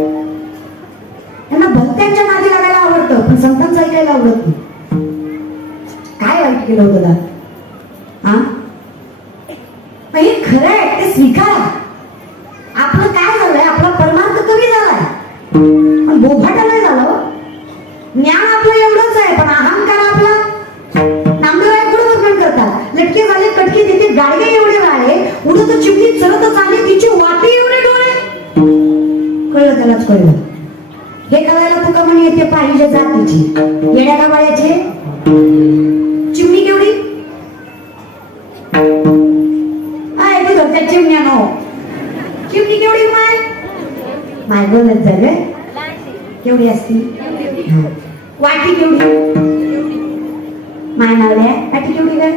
त्यांना भक्त्यांच्या नादी लागायला आवडतं पण संतांचं ऐकायला आवडत नाही. काय वाईट केलं होतं का? हा, हे खरं आहे, ते स्वीकारा. आपलं काय झालंय, आपला परमार्थ कमी झालाय पण बोभाटा नाही झालं. ज्ञान आपलं एवढंच आहे पण अहंकार आपला. नामदेव एवढं वर्णन करतात, लटके झाले कटके तिथे गाडगे एवढे राहिले, उडत चिमणी चरत चालले तिची वाटी एवढे डोळे. कळलं, त्यालाच कळलं. हे कळायला तुका म्हणे येते पाहिजे जातीची येड्या का बाळ्याचे. चिमणी केवढी आहे त्या चिमण्यानो, चिमणी केवढी माय माय बोलत झालं केवढी असती. वाटी केवढी माय नावल्या वाटी केवढी काय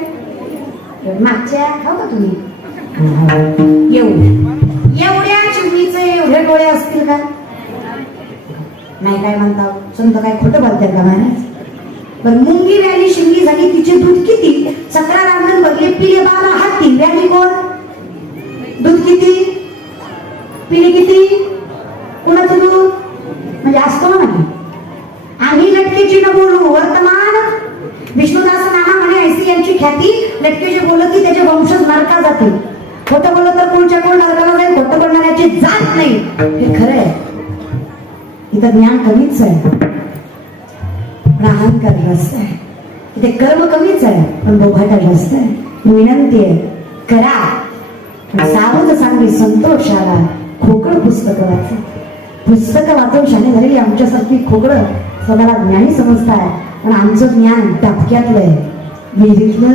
मागच्या खाऊ का तुम्ही. एवढ्या चिमणीचे एवढे डोळे असतील का? नाही. काय म्हणता समजा काय खोटं बोलतात का महाराज. पण मुंगी व्याली शिंगी झाली तिचे दूध किती, 17 रांगण बघले पिले 12 हाती. व्याली कोण, दूध किती पिले किती, कोणाचं दूध म्हणजे असतो ना. आम्ही लटकेची न बोलू वर्तमान. विष्णुदास नाना म्हणे ऐसी यांची ख्याती, लटके जे बोलत की त्याचे वंशज नरका जाते. खोटं बोलत तर कोणच्या कोण नरकाला जाईल, खोटं बोलणाऱ्याची जात नाही. हे खरं आहे. इथं ज्ञान कमीच आहे पण अहंकार जास्त आहे. इथे कर्म कमीच आहे पण बोभाटा जास्त आहे. विनंती आहे करा. सावध सांगली संतोषाला खोकड पुस्तक वाचा. पुस्तकं वाचून शाने झालेली आमच्यासारखी खोकड स्वतःला ज्ञानी समजताय पण आमचं ज्ञान टापक्यातलं आहे, विहिरीतलं.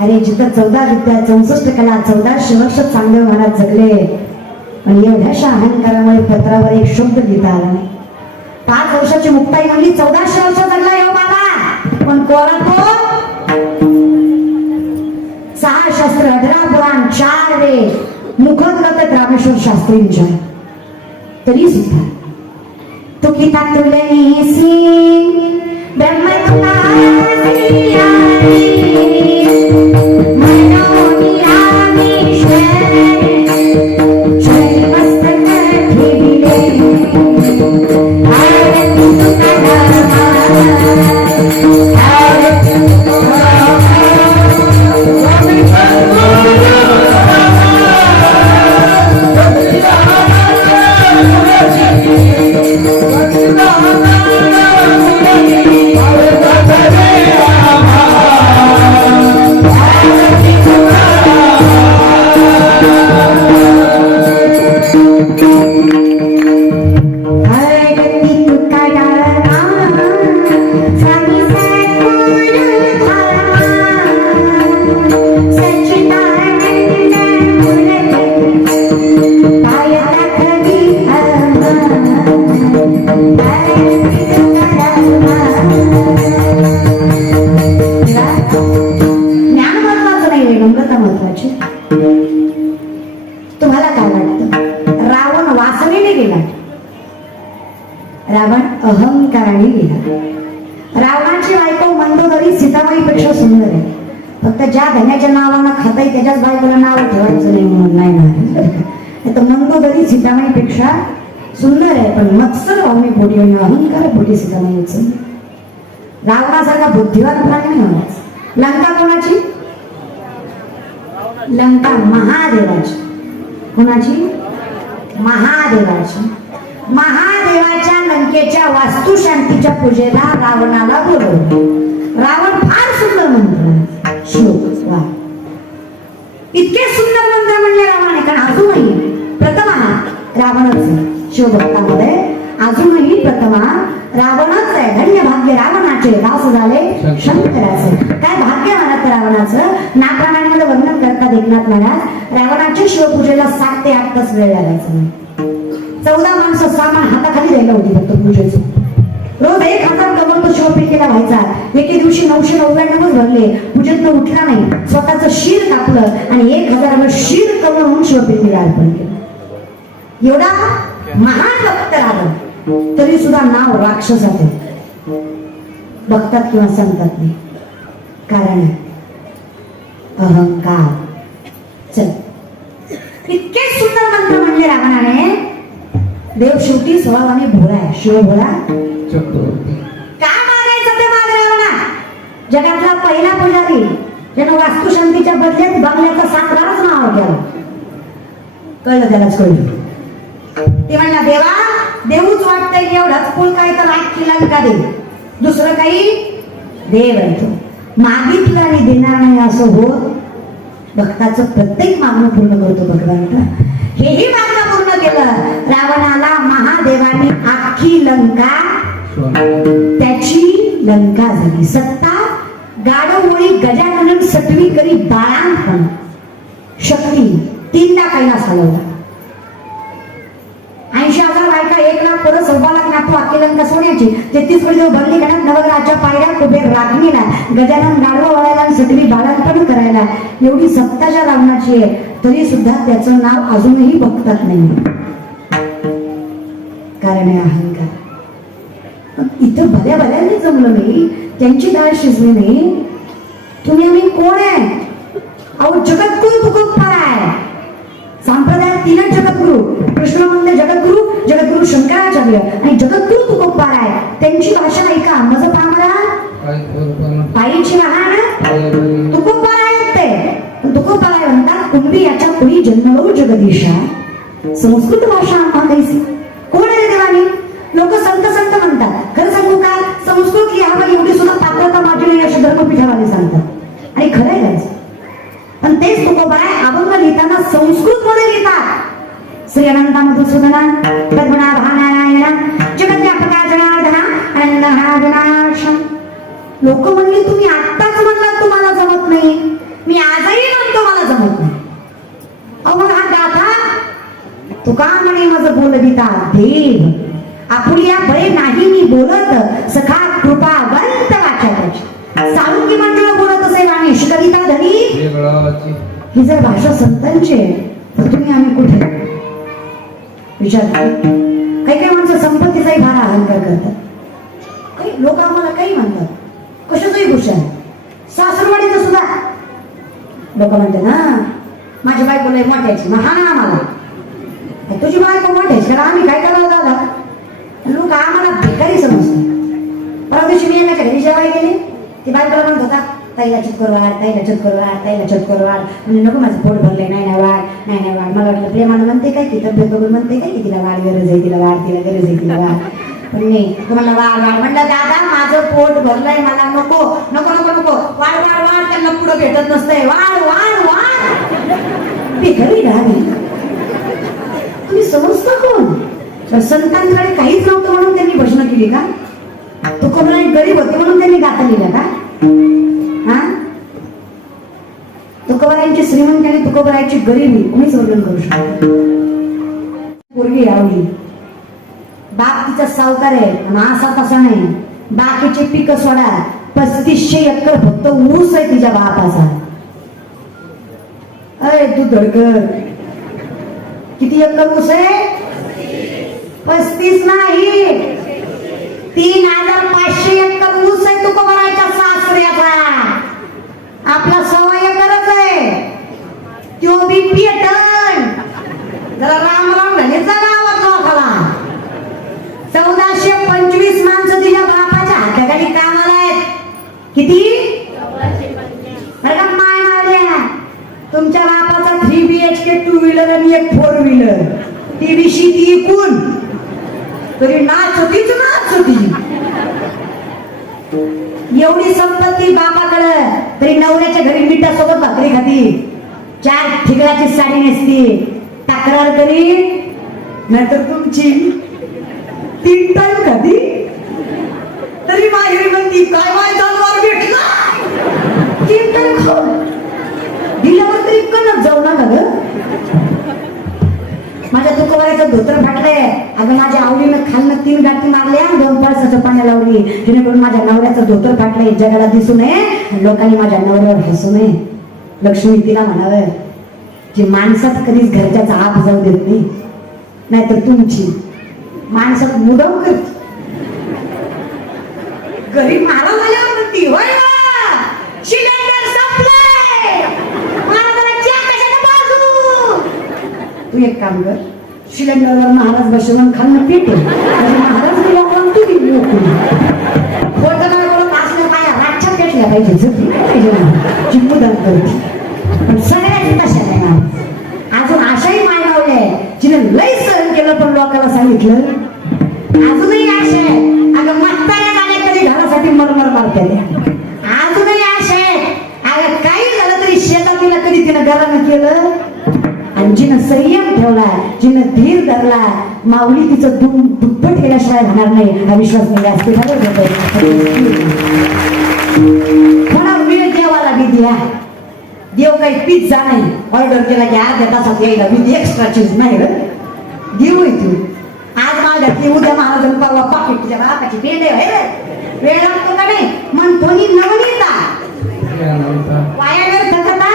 अरे जिथं 14 विद्या 64 कला 1400 वर्ष चांगले महाराज जगले पण एवढ्याशा अहंकारामुळे पत्रावर एक शब्द लिहिता आला नाही. 5 वर्षाची मुक्ताई म्हणली 1400 वर्ष जगला येऊ बाबा पण कोरा तो 6 शास्त्र 18 पुराण 4 वेद मुखत करतात रामेश्वर शास्त्रींच्या. तरी सुद्धा तो किता तुलनीसी ब्रह्म तुम्हाला काय वाटतं? रावण वासनेने गेला, रावण अहंकाराने गेला. रावणाची बायको मंदोदरी सीताबाईपेक्षा सुंदर आहे. फक्त ज्या धन्याच्या नावानं खाताय त्याच्याच बायकोला नाव ठेवायचं नाही म्हणून नाही ना. तर मंदोदरी सीताबाईपेक्षा सुंदर आहे पण मत्सर भावने पोटी आणि अहंकार पोटी सीताबाईचं. रावणासारखा बुद्धिवान प्राणी नाही होणार. लंका कोणाची? लंका महादेवाची. कोणाची? महादेवाची. महादेवाच्या लंकेच्या वास्तुशांतीच्या पूजेला रावणाला बोलवलं. रावण फार सुंदर मंत्र श्लोक वा इतके सुंदर मंत्र म्हणले रावणाने. कारण अजूनही प्रथमा रावणच शिवभक्तामध्ये अजूनही प्रथमा रावणच आहे. धन्य भाग्य रावणाचे दास झाले शंकराचे. काय भाग्य म्हणत रावणाचं. नागरामायणामध्ये वर्णन करतात एकनाथ महाराज. रावणाच्या शिवपूजेला 7 ते 8 तास वेळ लागायचा. 14 माणसं सामान हाताखाली द्यायला होती फक्त पूजेचं. रोज 1000 कमल तो शिवपेटीला व्हायचा. एके दिवशी 999 भरले. पूजेत उठला नाही. स्वतःचं शिर कापलं आणि 1000 शिर कमल म्हणून शिवपेटीला अर्पण केलं. एवढा महान भक्त रावण तरी सुद्धा नाव राक्षसाचे. बघतात किंवा सांगतात नाही. कारण अहंकार. चल, इतके सुंदर मंत्र म्हणले रावणाने. देव शेवटी स्वभावाने भोळा आहे, शिव भोळा. काय मागायचं ते माग रावणा. जगातला पहिला पुजारी ज्यानं वास्तुशांतीच्या बदल्यात बंगल्याचा 7 वेळाच नाव केलं. कळलं त्यालाच कळलं. ते म्हणला देवा देऊच वाटतंय एवढाच फुल काय तर आजची लंका दे, दुसरं काही देव आहे तो. मागितलं आणि देणार नाही असं होत. भक्ताचं प्रत्येक मागणं पूर्ण करतो भगवान. हेही मागणं पूर्ण केलं. रावणाला महादेवाने अख्खी लंका त्याची लंका झाली. सत्ता गाडवोळी गजानन सटवी करी बाळांपण शक्ती 3दा कैलास हलवला. 80,000 बायका 1,00,000 परत 1,15,00,000 नातू अख्खी लंका सोन्याची. 33 कोटी भरली घरात नवग्रहाच्या पायऱ्या कुबेर रागणीला गजानन गाडवा वळायला आणि सटवी बाळांपण करायला. एवढी सत्ताच्या रावणाची आहे तरी सुद्धा त्याचं नाव अजूनही बघतात नाही. कारण आहे अहंकार. इथं भल्या भल्यांनी जमलं नाही, त्यांची डाळ शिजली नाही. तुम्ही आम्ही कोण आहे? अहो जगद्गुरु तुकोबा आहे. संप्रदायात 3 जगद्गुरु. कृष्ण म्हणजे जगद्गुरु, जगद्गुरु शंकराचार्य आणि जगद्गुरु तुकोबा आहे. त्यांची भाषा ऐका. माझं पामरा पायीची वाहन तुकोबा आहेत ते. तुकोबा म्हणतात कुंभी याच्या पुढी जन्मवू जगदीशा. संस्कृत भाषा आम्हा कैसी. कोण आहे देवानी? लोक संत संत म्हणतात. खरं सांगू का, संस्कृत लिहावं एवढी सुद्धा पात्रता माझी नाही असे धर्मपीठावाले सांगतात. आणि खरं आहे त्यांचं. पण तेच तुकोबा अभंग लिहिताना संस्कृत मध्ये लिहितात. श्री अनंता मधुसूदना पद्मना भानारायणा जगद्व्यापका जनार्दना अनंतनाश. लोक म्हणले तुम्ही आत्ताच म्हणलात तुम्हाला जमत नाही. मी आजही म्हणतो मला जमत नाही. अहो मग हा गाथा तुका म्हणे माझं बोलविता देव. आपुलिया बळे नाही मी बोलत सखा कृपावंत वाचा त्याची. साळुंकी मंडळ बोलत असे वाणीश कविता धनी. ही जर भाषा संतांची आहे तर तुम्ही आम्ही कुठे विचार. काही काही माणसं संपत्तीचाही फार अहंकार करतात. काही लोक आम्हाला काही म्हणतात, कशाचंही गोष्ट आहे. सासरवाडीचं सुद्धा लोक म्हणतात ना माझी बायको लय मोठ्याची. मग हा ना आम्हाला तुझी बायको मोठ्याची कारण आम्ही काय करायला दादा. लोक आम्हाला भिकारी समजतात. परवा दिवशी मी एकाच्या घरी जेवायला गेले. ती बायकोला म्हणत होता ताईला चटकर वाढ, ताईला चटकर वाढ, ताईला चटकर वाढ. म्हणजे नको माझं पोट भरलंय. नाही नाही वाढ, नाही नाही वाढ. मला वाटलं प्रेमानं म्हणते काय की तब्येत बघून म्हणते काय की तिला वाढ गरज आहे, तिला वाढ, तिला गरज आहे, तिला वाढ. पण नाही तुम्हाला वाढ वाढ म्हणलं दादा माझं पोट भरलंय मला नको नको नको नको. वाढ वाढ वाढ त्यांना पुढं भेटत नसतंय. वाढ वाढ वाढ भिकारी राहावी. तुम्ही समजता कोण? संतांकडे काहीच नव्हतं म्हणून त्यांनी भजनं केली का? तुकोबा गरीब होते म्हणून त्यांनी गाथा लिहिल्या का? हा तुकोबारायांची श्रीमंत आणि तुकोबारायांची गरिबी कोणीच वर्णन करू शकतो. पूर्वी आवडी बाप तिचा सावकार आहे आणि असा तसा नाही. बाकीचे पीक सोडा 3500 एकर फक्त ऊस आहे तिच्या बापाचा. अरे तू धडकर किती एकर ऊस आहे? 35 नाही 3500 एकर ऊस आहे तुकोबाराच्या सासऱ्याचा. आपला 1.25 एकरच आहे. तो बी पेटण जरा राम राम झाले गावात लोकाला. 1425 माणसं तुझ्या बापाच्या हाताखाली कामाला आहेत. किती? माय मारल्या. तुमच्या बापाचा 3 BHK 2 व्हीलर आणि 1 4 व्हीलर. ती विशी ती इकून तरी नाच होतीच नाच होती. एवढी संपत्ती बापाकडं तरी नवऱ्याच्या घरी मिठासोबत भाकरी खाती. 4 ठिगळाची साडी नेसती. तक्रार करी नाहीतर तुमची 3 टाइम खाती. तरी माहेरी म्हणती काय माय जानवर भेटला 3 टाइम खाऊ दिल्यावर तरी कणच जाऊ ना ग. माझ्या तुकोबाराचं धोतर फाटलंय. अगं माझ्या आवडीनं खालनं 3 गाठी मारल्या 2 पळसाच्या पाण्या लावली. जेणेकरून माझ्या नवऱ्याचं धोतर फाटलंय जगाला दिसू नये, लोकांनी माझ्या नवऱ्यावर हसू नये. लक्ष्मी तिला म्हणावं जी माणसात कधीच घरच्याचा आप जाऊ देत नाही. नाहीतर तुमची माणसात मुडव करते. घरी महाराज आल्यावर म्हणती होय वा, सिलेंडर संपलाय, महाराजाला चहा कशाला बाजू. तू एक काम कर, सिलेंडरवर महाराज बसवून खाल्लं पेटे, महाराज गेला पण तू गेली लोकून खोटं काय बोलत असलं काय रातच्या पेटल्या पाहिजे, झोपली काय पाहिजे ना चिमुदान करते. पण सगळ्याची तशा नाही ना. अजून आशाही मायगावले जिने लय सहन केलं पण लोकांना सांगितलं. अजूनही आशा आहे, अगं म्हाताऱ्या गाड्या कधी घरासाठी मरमर मारते. अजूनही आशा आहे, अगं काही झालं तरी शेतातीला कधी तिनं घरानं केलं. आणि जिनं संयम ठेवला, जिनं धीर धरला, माऊली तिचं दुप्पट केल्याशिवाय राहणार नाही हा विश्वास मी असते. म्हणा वेळ देवाला बी द्या. देव काही पिझ्झा नाही ऑर्डर केला की अर्ध्या तासात यायला, मी एक्स्ट्रा चीज नाही रे देऊ. तू आज माझ्या ती उद्या महाराज परवा पाकिट तुझ्या बापाची पेंड आहे. वेळ लागतो का नाही म्हणतो नवनीता वाया वेळ थकता.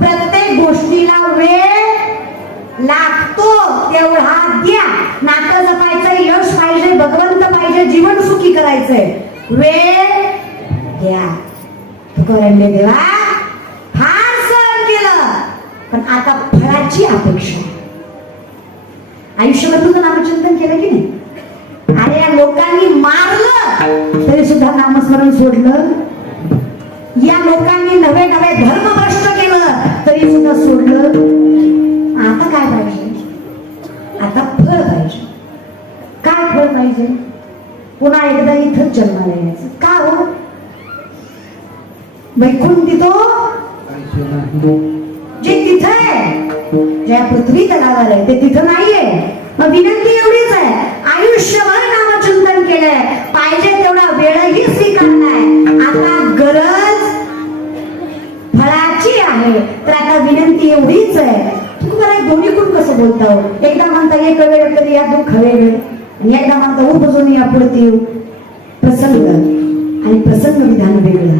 प्रत्येक गोष्टीला वेळ लागतो तेवढा द्या. नातं जपायचं, यश पाहिजे, भगवंत पाहिजे, जीवन सुखी करायचंय, वेळ द्या. तुकोरंडे देवा फार सहन केलं पण आता फळाची अपेक्षा. आयुष्यभर तुझं नामचिंतन केलं की नाही? अरे या लोकांनी मारलं तरी सुद्धा नामस्मरण सोडलं. या लोकांनी नवे नवे धर्म भ्रष्ट केलं तरी सुद्धा सोडलं. आता काय पाहिजे? आता फळ पाहिजे. काय फळ पाहिजे? पुन्हा एकदा इथंच जन्माला यायचं. का हो? वैकुंठ तो जे तिथं आहे, ज्या पृथ्वी तलावर आहे ते तिथं नाहीये. मग विनंती एवढीच आहे, आयुष्यभर नामचिंतन केलंय, पाहिजे तेवढा वेळही स्वीकारलाय, आता गरज फळाची आहे. तर आता विनंती एवढीच आहे, तुम्हाला दोन्ही कुण कसं बोलता हो? एकदा म्हणता एक वेळ कधी या दुःख वेळ, आणि एकदा म्हणता उपजून या पुढती प्रसंग, आणि प्रसंग विधान वेगळं.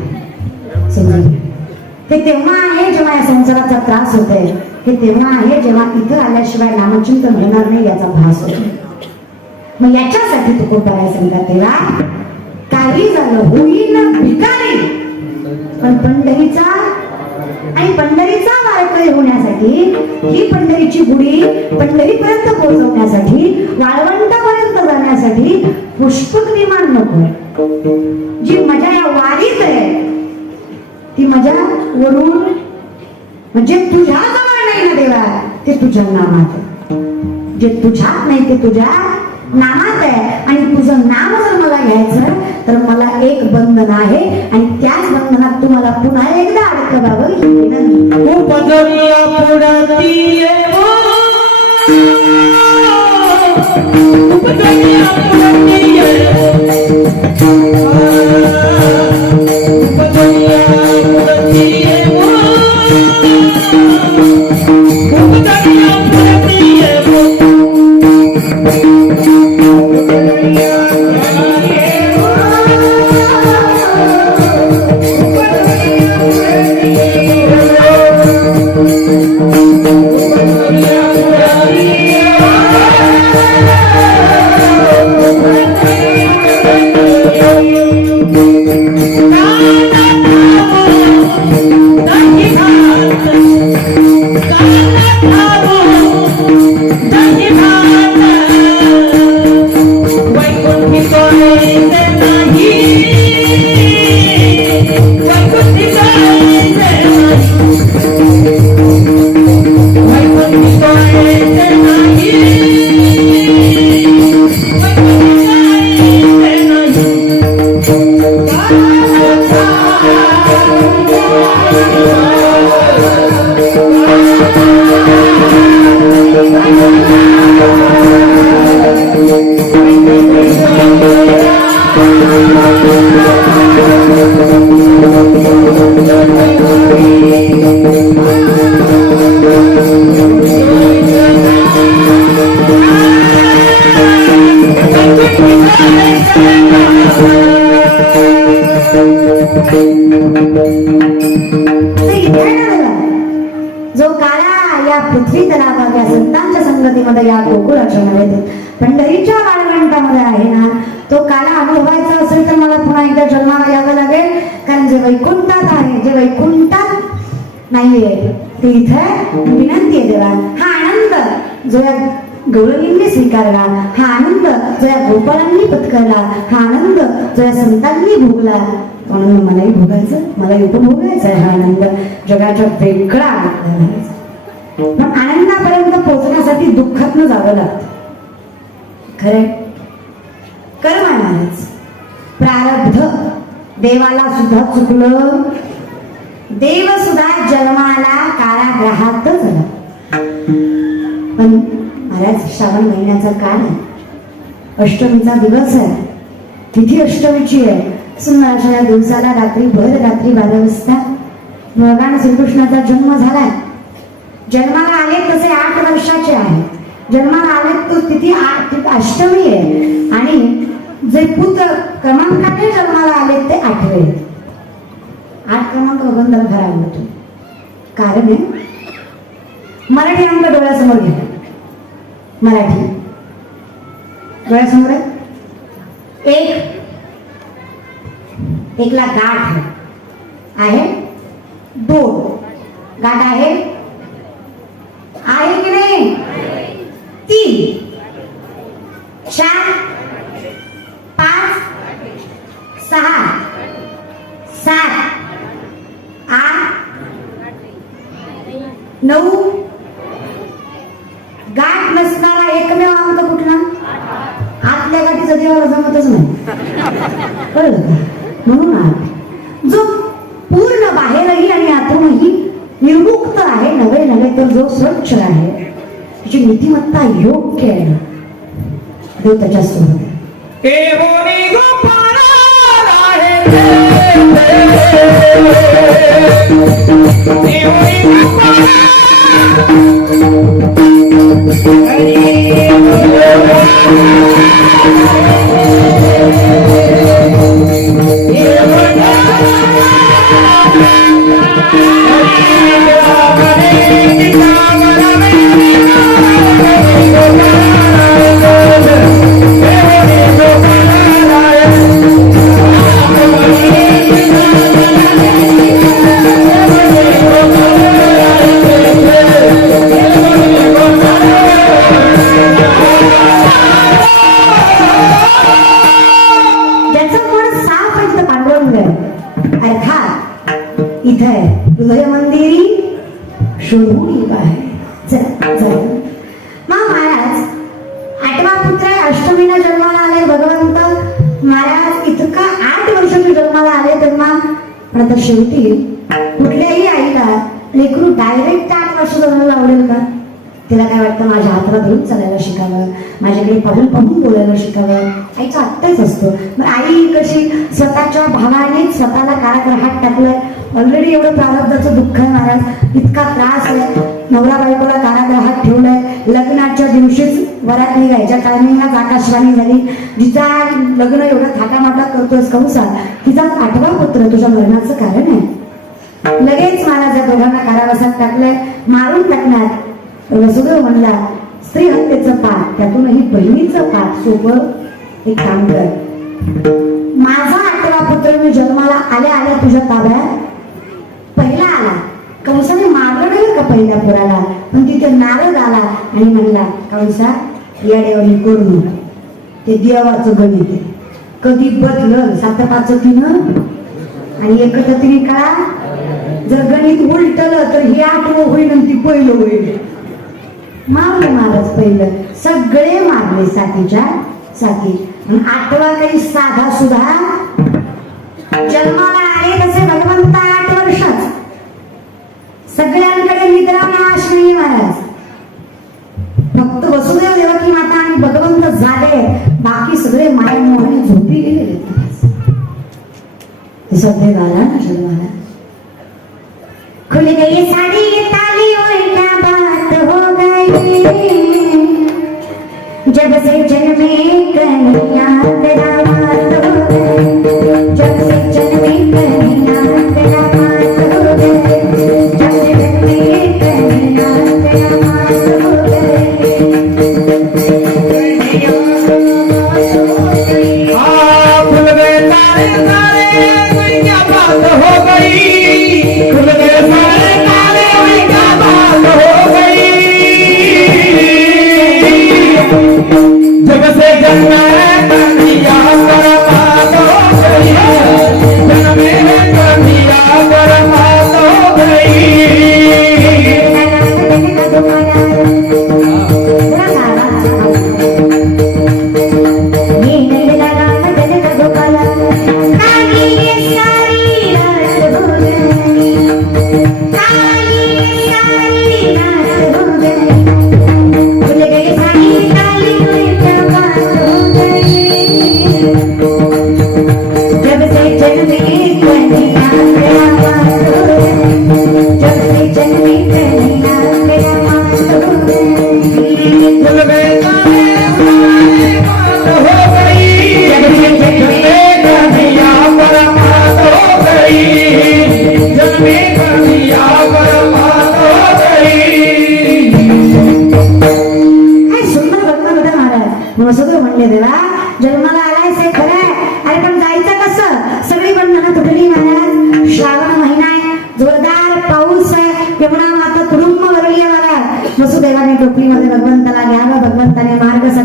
ते तेव्हा आहे जेव्हा या संसाराचा त्रास होतोय, हे तेव्हा आहे जेव्हा इथं आल्याशिवाय नामचिंतन होणार नाही याचा भास होतो. मग याच्यासाठी तू कोणता सांगा तेव्हा काही झालं होईन भिकारी, पण पंढरीचा आणि पंढरीचा वारकरी होण्यासाठी, ही पंढरीची गुढी पंढरीपर्यंत पोहोचवण्यासाठी, वाळवंटापर्यंत जाण्यासाठी पुष्पक विमान नको. जी मजा या वारीत आहे ती मजा वरून, म्हणजे तुझ्या जवळ नाही ना देवा, ते तुझ्या नामात. जे तुझ्यात नाही ते तुझ्या नामात आहे. आणि तुझं नाम जर मला घ्यायचं तर मला एक बंधन आहे, आणि त्याच बंधनात तुम्हाला पुन्हा एकदा अडकवावं ही विनंती. जो काळा या पृथ्वी तलावाच्या संतांच्या संगतीमध्ये या गोकुळाच्या पंढरीच्या वाळवंटामध्ये आहे ना, तो काळा अनुभवायचा असेल तर मला जे वैकुंठात आहे, जे वैकुंठात नाहीये ते इथे विनंती आहे देवा. हा आनंद जो या गवळणींनी स्वीकारला, हा आनंद जो या गोपाळांनी पत्करला, हा आनंद जो या संतांनी भोगला, म्हणून मलाही भोगायचं, मलाही उपभोगायचा आहे हा आनंद. जगाच्या वेगळा आनंद. पण आनंदापर्यंत पोहोचण्यासाठी दुःखातनं जावं लागतं. खरे कर्म आहेच, प्रारब्ध. देवाला सुद्धा चुकलं, देव सुद्धा जन्माला कारागृहातच आला. पण महाराज श्रावण महिन्याचा काळ आहे, अष्टमीचा दिवस आहे, तिथी अष्टमीची आहे. सुंदर अशा या दिवसाला रात्री 12 वाजता भगवान श्रीकृष्णाचा जन्म झालाय. जन्माला आले तसे 8 वर्षाचे आहे. जन्माला आले तो तिथी अष्टमी आहे. आणि जे पुत्र क्रमांकाने जन्माला आले ते 8वे. 8 क्रमांक भगवंताला फार आवडतो. कारण आहे मराठी अंक डोळ्यासमोर घ्या. मराठी डोळ्यासमोर आहे. एकला गाठ आहे, 2 गाठ आहे की नाही, 3 4 5 6 7 8 9. गाठ नसणारा एकमेव अंक कुठला? आतल्या गाठीचा देवाला जमतच नाही. कळलं का? म्हणून 8. जो पूर्ण बाहेरही आणि आतूनही निर्मुक्त आहे, नव्हे तर जो स्वच्छ आहे, त्याची नीतिमत्ता योग्य आहे, देव त्याच्या सोबत हृदय मंदिरी शोधून महाराज 8वा पुत्र अष्टमीला जन्माला आले भगवंत महाराज. इतका 8 वर्षाचे जन्माला आले तेव्हा. पण आता शेवटी कुठल्याही आईला लेकरू डायरेक्ट 8 वर्ष जन्माला आवडेल का? तिला काय वाटतं, माझ्या हाताला धरून चालायला शिकावं, माझ्याकडे पाहून बोलायला शिकावं. आईचा आत्ताच असतो. मग आई कशी स्वतःच्या भावाने स्वतःला कारागृहात टाकलंय. ऑलरेडी एवढं प्रारब्धाचं दुःख आहे महाराज, इतका त्रास आहे. नवरा बायकोला कारागृहात ठेवलंय. लग्नाच्या दिवशीच वरात निघायच्या टायमिंगलाच आकाशवाणी झाली, जिचा लग्न एवढं थाटामाटा करतोस कंसा, तिचा 8वा पुत्र तुझ्या मरणाचं कारण आहे. लगेच महाराज या दोघांना कारावासात टाकलंय, मारून टाकणार. वसुदेव म्हणला, स्त्री हत्येचं पाठ, त्यातूनही बहिणीचं पाठ सोपं. एक काम कर, माझा 8वा पुत्र मी जन्माला आल्या तुझ्या ताब्यात पहिला आला. कंसाने मारलं नाही का पहिल्या पुराला, पण तिथे नारद आला आणि म्हणला, कंसा येड्यावरी करू नका, ते देवाचं गणित आहे, कधी बदलल 7-5 3 आणि एकत्र काळा. जर गणित उलटलं तर हे 8वं होईल आणि ती पहिलं होईल. मारलं महाराज पहिलं, सगळे मारले साथीच्या साथी. 8वा काही साधा सुद्धा जन्माला आले तसे भगवंत 8 वर्षात. सगळ्यांकडे निद्रा नाश नाही महाराज. फक्त वसुदेव देवकी माता आणि भगवंत झाले, बाकी सगळे मायामोहाने झोपी गेले. सध्या गाला ना जन्माला. खुल गई साड़ी ताली और क्या बात हो गई, जब से जन्मे कन्हैया तेरा बात हो गई, जब से जन्मे कन्हैया तेरा बात हो गई, जब से जन्मे कन्हैया तेरा बात हो गई. खुल गए तारे तारे क्या बात हो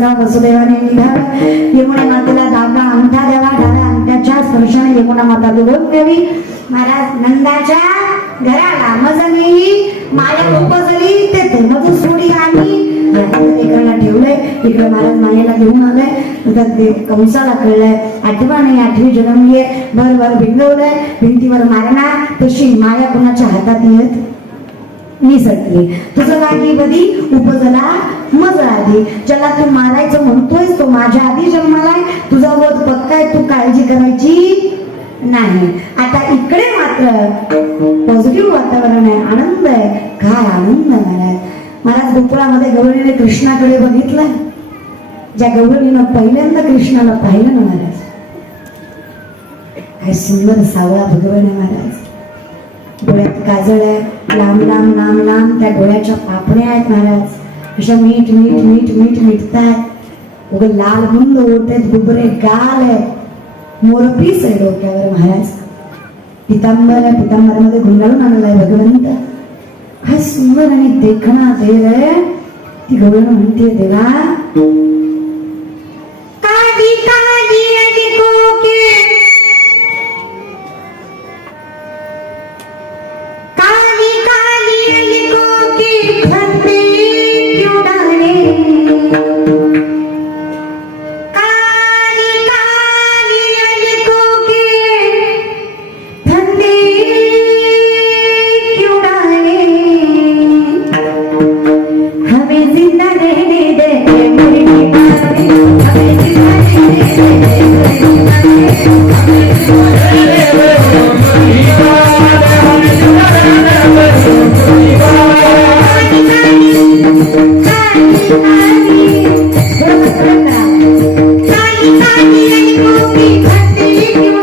सगळा वसुदेवाने निघाला. यमुना मातेला दाबला अंगठा द्यावा, डाव्या अंगठ्याच्या स्पर्शाने यमुना माता बोलून द्यावी. महाराज नंदाच्या घराला मजली माया उपजली ते मज सोडी आली. लेकराला ठेवलंय इकडे महाराज मायेला घेऊन आलाय. तर ते कंसाला कळलंय आठवा नाही आठवी जन्मलीये. भर भिंगवलंय, भिंतीवर मारणार. तशी माया कोणाच्या हातात येत निसटली. तुझं लागी बधी उपजला मज आधी. ज्याला तू मारायचं म्हणतोय तो माझ्या आधी जन्मालाय. तुझा वध पक्काय, तू काळजी करायची नाही. आता इकडे मात्र पॉझिटिव्ह वातावरण आहे, आनंद आहे. काय आनंद महाराज. महाराज गोकुळामध्ये गौरीने कृष्णाकडे बघितलं. ज्या गौरीनं पहिल्यांदा कृष्णाला पाहिलं ना महाराज, काय सुंदर सावळा भगवान आहे महाराज. डोळ्यात काजळ आहे, लांब लांब लांब लांब त्या डोळ्याच्या पापण्या आहेत महाराज. अशा मीठ मीठ मीठ मीठ मिटतात. उगं लाल मुंद ओठ आहेत, गुबरे गाल आहेत, मोरपीस आहे डोक्यावर महाराज. पितांबर आहे, पितांबरामध्ये गुंडाळून आणलाय भगवंत. काय सुंदर आणि देखणा देव आहे. ती गौरी म्हणते देवा काली काली अलिको के काली काली अलिको के फंदे क्यों डाले. काली काली अलिको के फंदे क्यों डाले. हमें जिंदा रहने दे मेरे दीवाने, हमें जिंदा रहने दे मेरे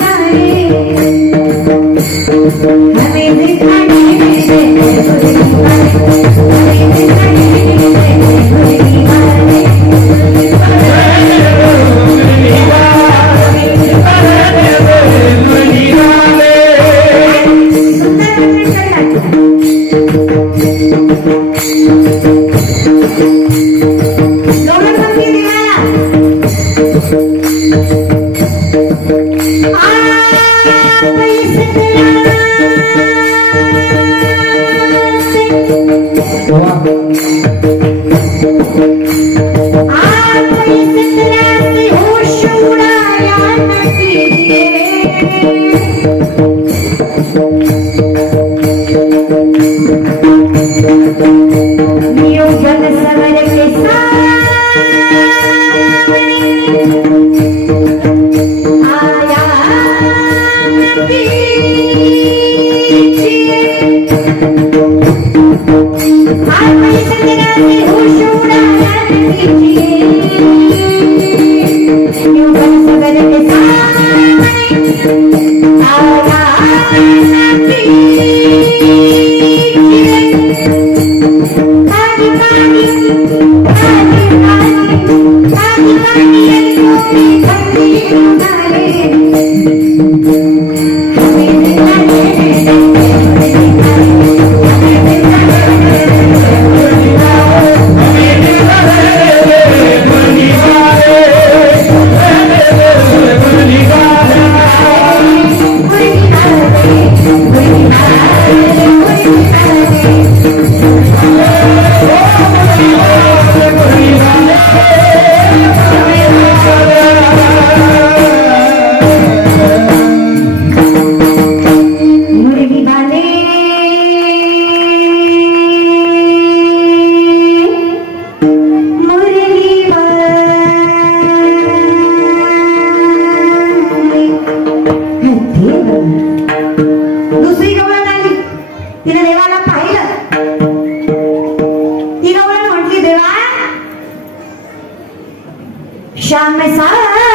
श्याम सावरे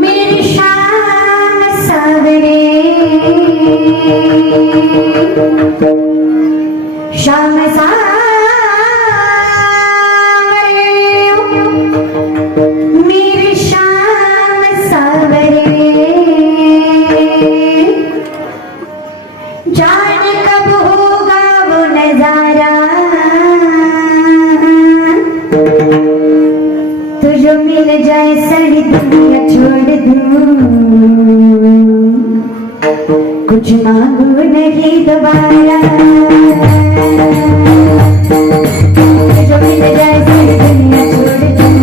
मेरे श्याम सावरे श्याम सावरे मेरे श्याम सावरे मिल जाए सारी दुनिया छोड़ दूं, कुछ मांगू नहीं दोबारा। जो मिल जाए सारी दुनिया छोड़ दूं,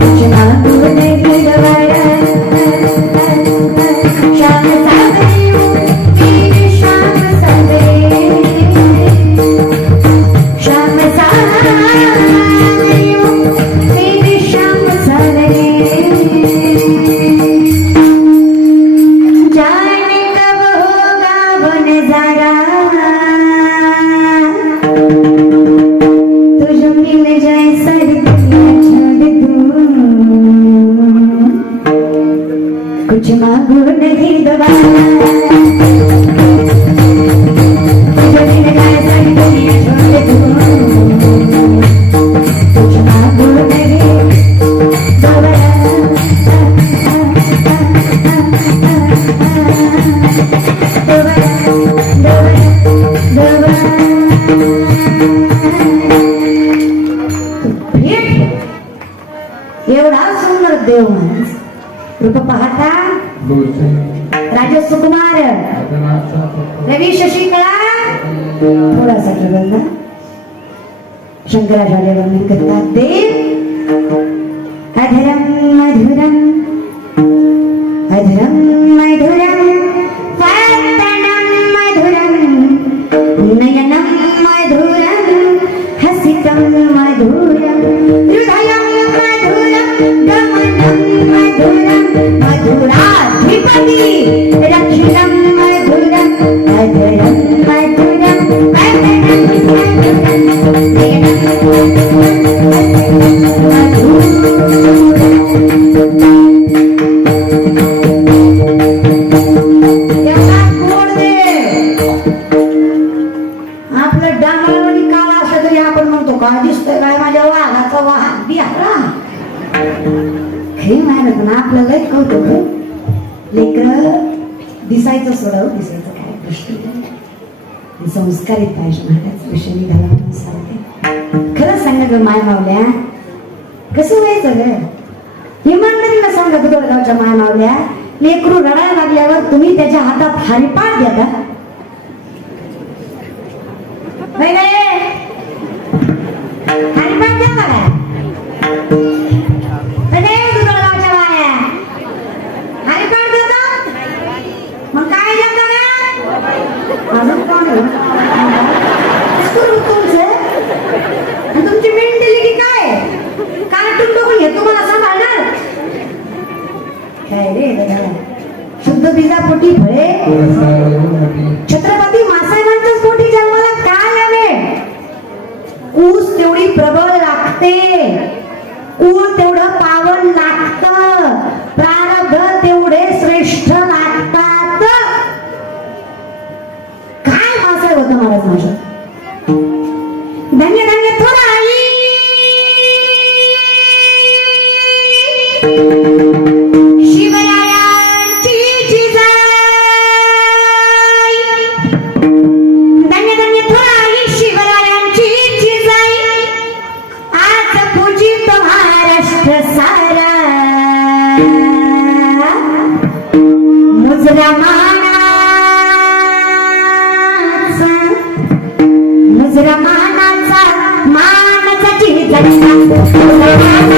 कुछ मांगू नहीं दोबारा। शाम सवेरे मेरी शाम सवेरे, शाम सवेरे मेरी शाम सवेरे। जाने कब होगा वो नजारा, तुझे मिल जाए सारी दुनिया छोड़ दूं, कुछ मांगू नहीं दोबारा। तुझे मिल जाए सारी दुनिया छोड़ दूं, कुछ मांगू नहीं दोबारा। एवढा सुंदर देव माणूस रूप पाहता राजे सुकुमार रवी शशिकला थोडासा बंदा शंकराचार्य वर्णन करतात देव अधरम मधुरम अधरम मधुरम फर्तनम मधुरम नयनम मधुरम हसितम मधुरम हृदयम मधुरम गमनम मधुरम मधुराधिपति रक्षणम मधुरम अधरम मधुरम फर्तनम मधुरम नयनम आपलं डांगरावरी काळा असं तरी आपण म्हणतो का दिसतोय काय माझ्या वाघाचा वाहन बिहारा हे माहिती पण आपलं लय कौतुक लेकर दिसायचं सोडव दिसायचं काय प्रश्न संस्कारित पाहिजे महाराज विषय निघाला म्हणून सांगते खरंच सांगा ग माय मावल्या कसं व्हायचं ग इमानदारीला सांगा गुदोडगावच्या माय मावल्या लेकरू रडायला लागल्यावर तुम्ही त्याच्या हातात हरिपाठ देता नाही नाही हरिपाठ द्या मला गुदोडगावच्या माया हरिपाठ देता मग काय देता ना अजून कोण तुमचं तुमची मेंढली की काय कार्टून बघून हे तुम्हाला सांभाळणार काय रे शुद्ध बीजापोटी फळे छत्रपती मासाहेबांच्याच पोटी जन्माला काय यावे ऊस तेवढी प्रबळ लागते कुळ तेवढं पावन लागतं प्रारब्ध तेवढे श्रेष्ठ लागतात काय मासाहेब होतं महाराज माझं धन्य धन्य थोडा शिवरायांची जिजाई धन्य धन्य थोडा शिवरायांची जिजाई आज पूजित महाराष्ट्र सारा मुजरा मानाचा मानाचा जिजाईचा मानाचा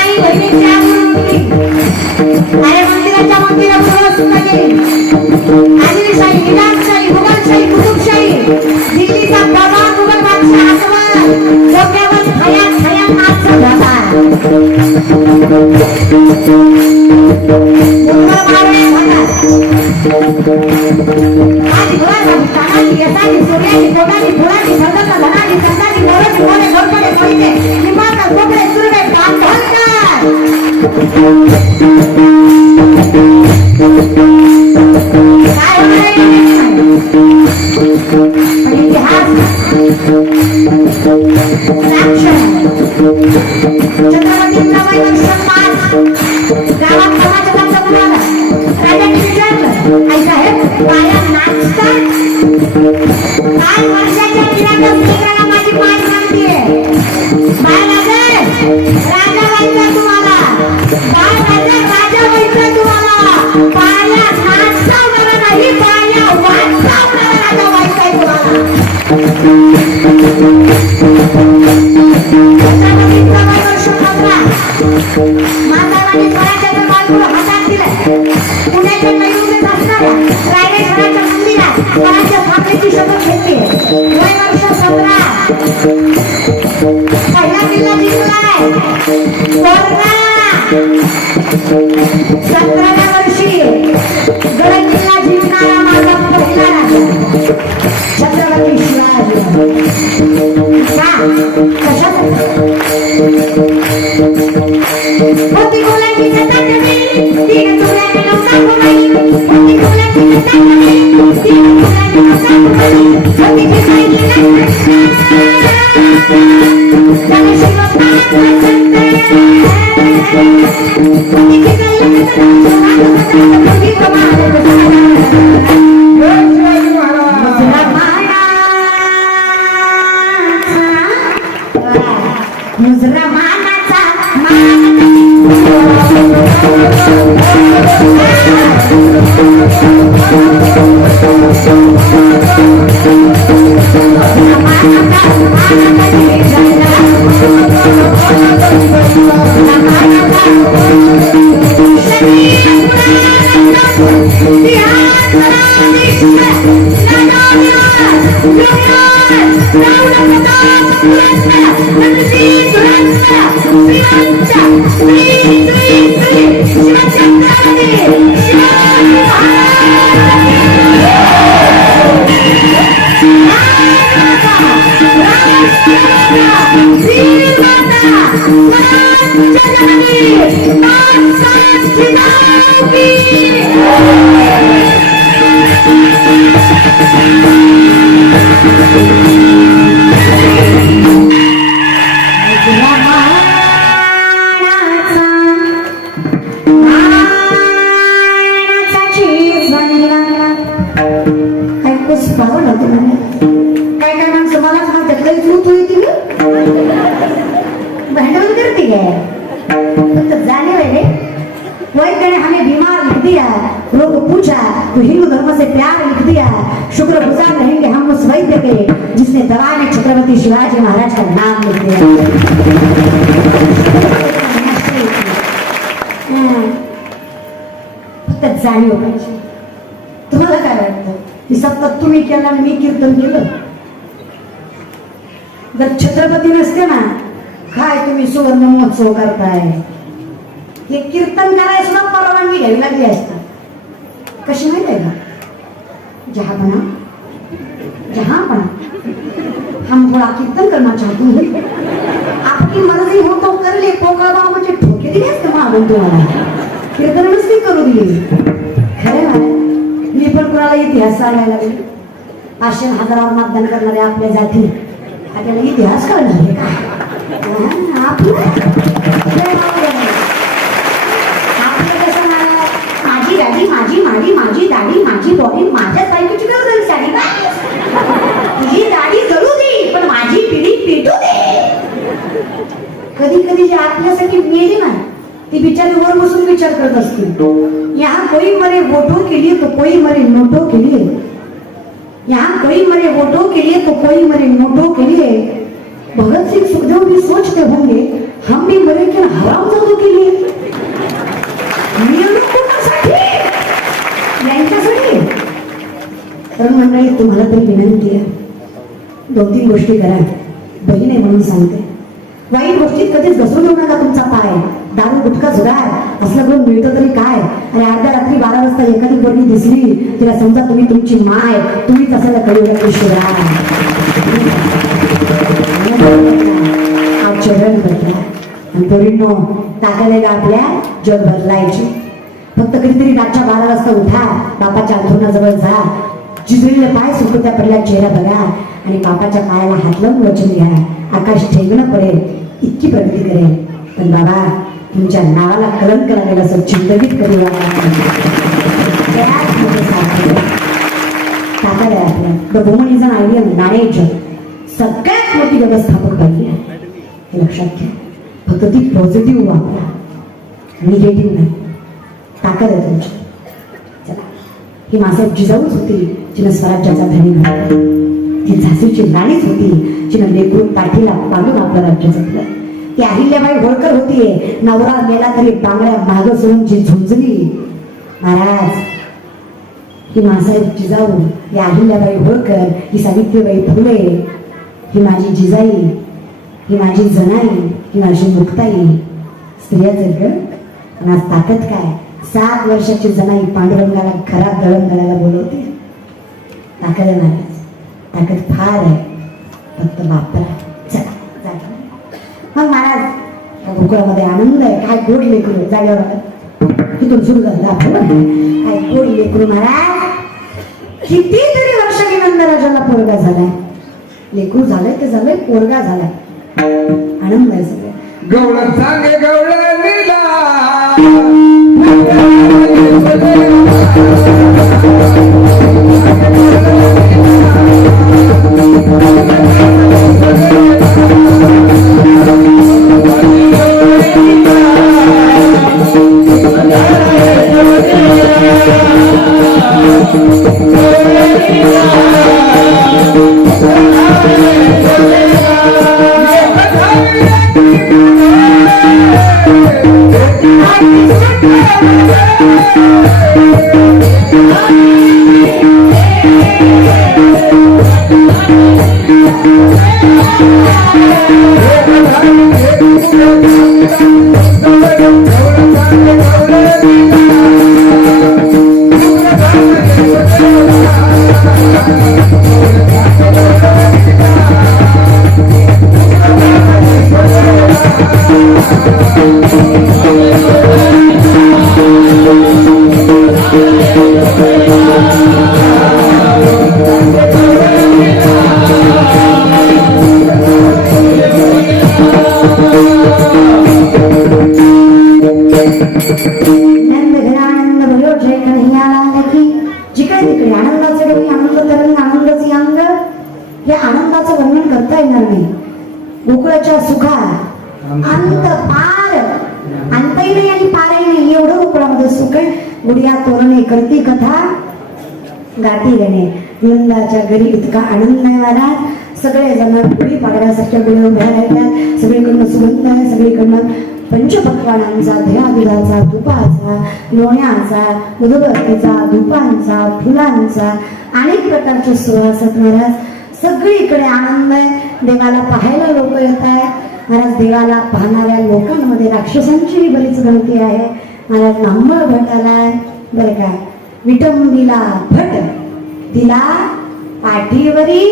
आई बहिणीची आपुलकी. अरे मंदिराच्या मंदिरापुढं सुद्धा गेली. आदिलशाही, निजामशाही, मुघलशाही, कुतुबशाही, दिल्लीचा बाबा मुघल बादशाह अकबर डोक्यावर खया खया नाच झाला. गावात समाजाचा मुलाला राजाने विचारलं, आई साहेब पाया नाचतात? काय वर्षाच्या पिराच्या स्त्रीला माझी पाय सांगतेय. बाय राजा, राजा व्हायचं तुम्हाला. बाय राजा, राजा व्हायचं तुम्हाला. पाया नाचवणारा नाही, पाया वाचवणारा राजा व्हायचंय तुम्हाला. मातावानी स्वराज्याचं बाळगुळ हातात दिलं. पुण्याच्या नैऋत्येत असणाऱ्या रायरेश्वराच्या मंदिरात स्वराज्य स्थापनेची शपथ घेतली. वय वर्ष 17. पहिला किल्ला जिंकलाय. 17व्या वर्षी गड किल्ला जिंकणारा माझा पहिला राजा छत्रपती शिवाजी. होती मुलांची सताटणी, तीन मुलांनी नव्हता मुलांनी. होती मुलांची सताटणी, तीन मुलांनी नव्हता मुलांनी. होती जिजाई त्याने शिवप्पाला होती मुजरा मानाचा हिंदू धर्म से प्यार लिख दिया. शुक्रगुजार रहेंगे हम उस वैद्य के जिसने दवा में छत्रपति शिवाजी महाराज का नाम लिख दिया. फक्त जाणीव पाहिजे. तुम्हाला काय वाटतं की सतत तुम्ही केलं आणि मी कीर्तन केलं? जर छत्रपती नसते ना, काय तुम्ही सुवर्ण महोत्सव करताय? हे कीर्तन करायला सुद्धा परवानगी घ्यावी लागली असता. कशी माहित आहे का? जहापना हम थोड़ा कीर्तन करना चाहते हैं. आपकी मर्जी हो तो कर ले. पोकाबा मुझे ठोके दिले असते मागून तुम्हाला. कीर्तन नसती करू दिली. खरं ना, मी पण कुणाला इतिहास सांगायला लागले. 500,000 मतदान करणारे आपल्या जाती आपल्याला इतिहास कळणार आहे का? माझी गाडी, माझी माडी, माझी दाढी, माझी बॉडी, माझ्या बायकोची गरज साडी. तुझी दाढी जळू दे पण माझी पिढी पेटू दे. कधी कधी जे आपल्यासाठी मेले ना, ती बिचारी वर बसून विचार करत असते. यहाँ कोई मरे वोटों के लिए तो कोई मरे नोटों के लिए. यहाँ कोई मरे वोटों के लिए तो कोई मरे नोटों के लिए. भगत सिंह सुखदेव भी सोचते होंगे हम भी मरे की हराम जातो केली कोणासाठी यांच्यासाठी. तर मंडळी तुम्हाला तरी विनंती आहे, 2-3 गोष्टी करा. बहीण आहे म्हणून सांगते, वाईट गोष्टीत कधीच घसरू देऊ नका तुमचा पाय. दारू गुटखा जुगार असलं करून मिळतं तरी काय. आणि अर्ध्या रात्री 12 वाजता एखादी पोरगी दिसली, तिला समजा तुम्ही तुमची माय, तुम्हीच असायला कळलं शिवाय. जग बदला आणि पोरींनो ताकद आहे आपल्या जग बदलायची. फक्त कधीतरी रातच्या 12 वाजता उठा, बापाच्या अंथरुणाजवळ जा, जिजळीले पाय सुकत्या पडल्या चेहरा बघा आणि बापाच्या पायाला हात लावून वचन घ्या, आकाश ठेवणं पडेल इतकी प्रगती करेल. पण बाबा तुमच्या नावाला कलंक लागेल असं चिंतवित करू ताकद आहे आपल्या. The woman is an ideal manager. सगळ्यात मोठी व्यवस्थापक पाहिजे हे लक्षात घ्या. फक्त ती पॉझिटिव्ह वापरा, निगेटिव्ह नाही. ताकद आहे तुमची. चला, ही मासाहेब जिजाऊच होती जिनं स्वराज्याचा धनी घडला. ती झाशीची राणीच होती जिनं लेकरून पाठीला पाडून आपलं राज्य जपलं. ती अहिल्याबाई होळकर होतीये, नवरा मेला तरी बांगड्या मागं सोडून जी झुंजली. महाराज, ही मासाहेब जिजाऊ, ही अहिल्याबाई होळकर, ही सावित्रीबाई फुले, ही माझी जिजाई, ही माझी जनाई, ही माझी मुक्ताई. स्त्रियाच आहेत ग. पण आज ताकद काय, 7 वर्षाची जनाई पांडुरंगाला घरात दळण दळायला बोलवते. ताकद आहे महाराज, ताकद फार आहे, फक्त वापरा. चला मग महाराज, गोकुळामध्ये आनंद आहे. काय गोड लेकरू जागेवर तिथून सुरू झालं आपण. काय गोड लेकरू महाराज. कितीतरी वर्ष नंदराजाला पोरगा झालाय. लेकरू झालंय ते झालंय, पोरगा झालाय. आनंद आहे सगळं. गवळण सांगे गवळणीला गोकुळाच्या सुखात अंत पार, अंतही नाही आणि पारही नाही, एवढं गोकुळामध्ये सुख आहे. गुडिया तोरणे करती कथा गाती गणे. नंदाच्या घरी इतका आनंद आहे महाराज. सगळे जण गुढी पाडण्यासारख्या गुढी उभ्या राहतात. सगळीकडनं सुगंध आहे, सगळीकडनं पंचपक्वानांचा, दह्यादुधाचा, तुपाचा, लोण्याचा, उदबत्तीचा, धुपांचा, फुलांचा, अनेक प्रकारचे सुवास आहेत महाराज. सगळीकडे आनंद आहे. देवाला पाहायला लोक येत आहेत महाराज. देवाला पाहणाऱ्या लोकांमध्ये राक्षसांची बरीच गणती आहे महाराज. नांबळ भट आलाय बरं काय. विटंबीला भट तिला पाठीवरी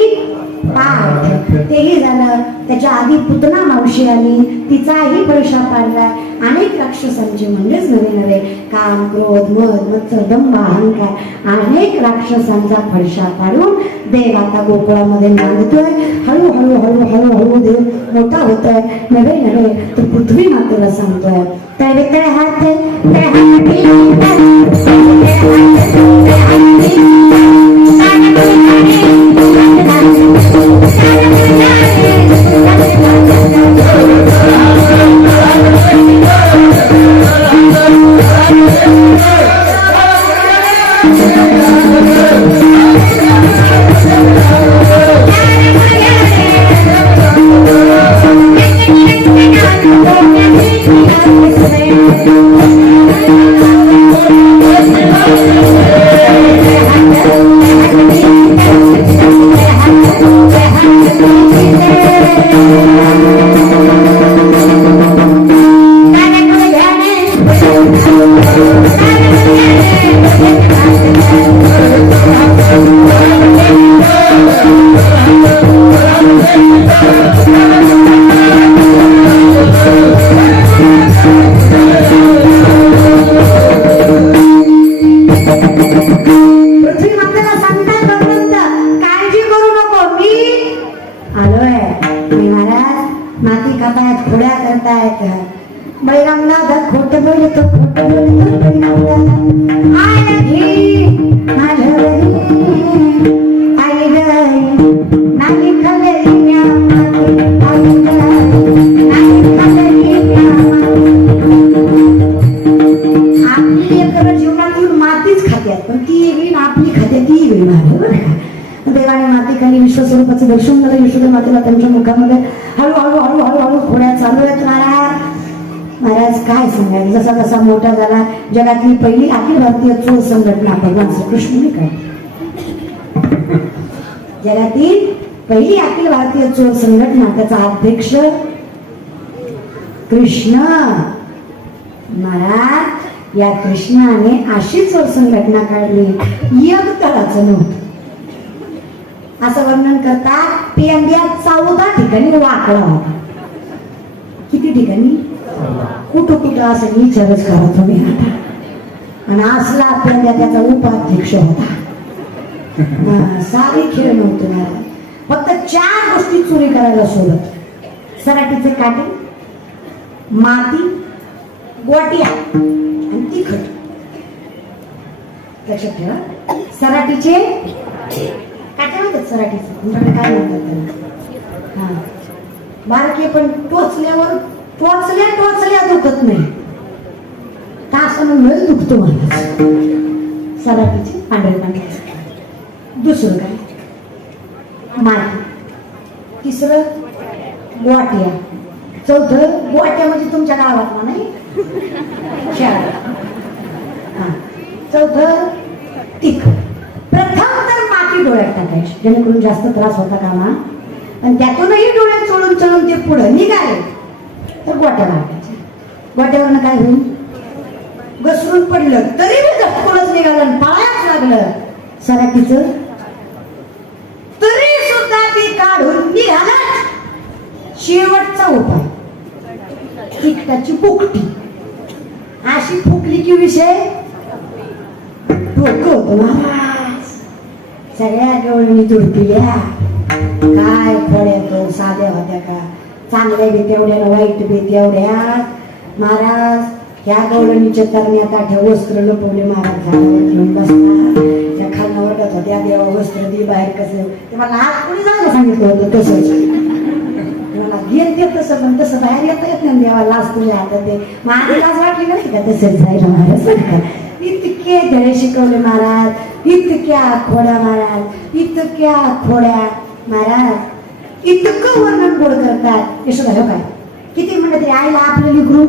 पाठ, तेही झालं. त्याच्या आधी पुतना मावशी आली, तिचाही पळशा पाडलाय. अनेक राक्षसांचे म्हणजेच नवे काम, क्रोध, मद, मत्सर, दंभ, अहंकार, अनेक राक्षसांचा फडशा पाडून देव आता गोकुळामध्ये नांदतोय. हळूहळू हळूहळू हळू देव मोठा होतोय. नव्हे तर पृथ्वी मातेला सांगतोय तळे हात Oh खोड्या करतायत. बळीराम दादा खोट बोलतो बळीराम दादा. आय घे माझ्या घरी आई गई नाही खलेली म्या आई गई नाही खलेली म्या. आपली लेकरं जीवनातून मातीच खात्यात, पण ती वेगळी आपली खात्यात ती वेगळी आहे बरं का. देवाने मातेखाली विश्वस्वरूपाचं दर्शन झालं. यशोदा मातेला त्यांच्या मुखामध्ये हळूहळू हळूहळू हळू खोड्या चालू आहेत. महाराज काय सांगायचं, जसा जसा मोठा झाला जगातली पहिली अखिल भारतीय चोर संघटना भगवान श्रीकृष्ण काय, जगातील पहिली अखिल भारतीय चोर संघटना त्याचा अध्यक्ष कृष्ण महाराज. या कृष्णाने अशी चोर संघटना काढली, एक तळाचं नव्हतं. असं वर्णन करतात पेंड्या 14 ठिकाणी वाकला होता. किती ठिकाणी, कुठं कुठं असं विचारच करा तुम्ही आता. आणि असला पेंड्या त्याचा उपाध्यक्ष होता. सारी खेळ नव्हतं ना. फक्त 4 गोष्टी चोरी करायला सोडत: सराटीचे काटे, माती, गोट्या आणि तिखट. लक्षात ठेवा, सराटीचे काटे म्हणतात. सराटीचे तुमच्याकडे काय म्हणतात त्याला? हा, बारके पण टोचल्या दुखत नाही. तासानं लय दुखतो मला. सराटीचे पांढरे पांढरे. दुसरं काय, माती. तिसरं गोट्या. चौथं गोट्या म्हणजे तुमच्या गावात नाही, चौथं तिखट. प्रथम तर माती डोळ्यात टाकायची, जेणेकरून जास्त त्रास होता कामा. आणि त्यातूनही डोळ्यात चोळून चोळून ते पुढे निघाले तर गोट्या टाकायच्या. गोट्यावरनं काय होईल, घसरून पडलं तरी झटकूनच निघालं, पायाच लागलं सराटीचं तरी सुद्धा ती काढून निघालं. शेवटचा उपाय तिखटाची फुकटी. अशी फुकली की विषय डोकं होतं महाराज. सगळ्या गवळणी तुडपिल्या. काय खोड्या तो साध्या होत्या का, चांगल्या बी तेवढ्या वाईट बी तेवढ्या. महाराज ह्या गवळणीच्या तरण्यात आठ्या वस्त्र लपवले. महाराज झाडावर घेऊन बसतात. त्या खालना वर्गात होत्या, देवा वस्त्र दे बाहेर. कसं ते मला आज कोणी जायला सांगितलं होतं तसंच. मला घेत ते तसं, पण तसं बाहेर येता येत नाही. देवा लाज तुझ्या हातात दे. माझी लाज वाटली नाही का तसंच जायला महाराज. इतके धडे शिकवले महाराज, इतक्या खोड्या महाराज, इतक्या खोड्या महाराज. इतकं वर्णन गोड करतात. यशोदा हो काय किती म्हणत तरी आईला आपलं लिकरू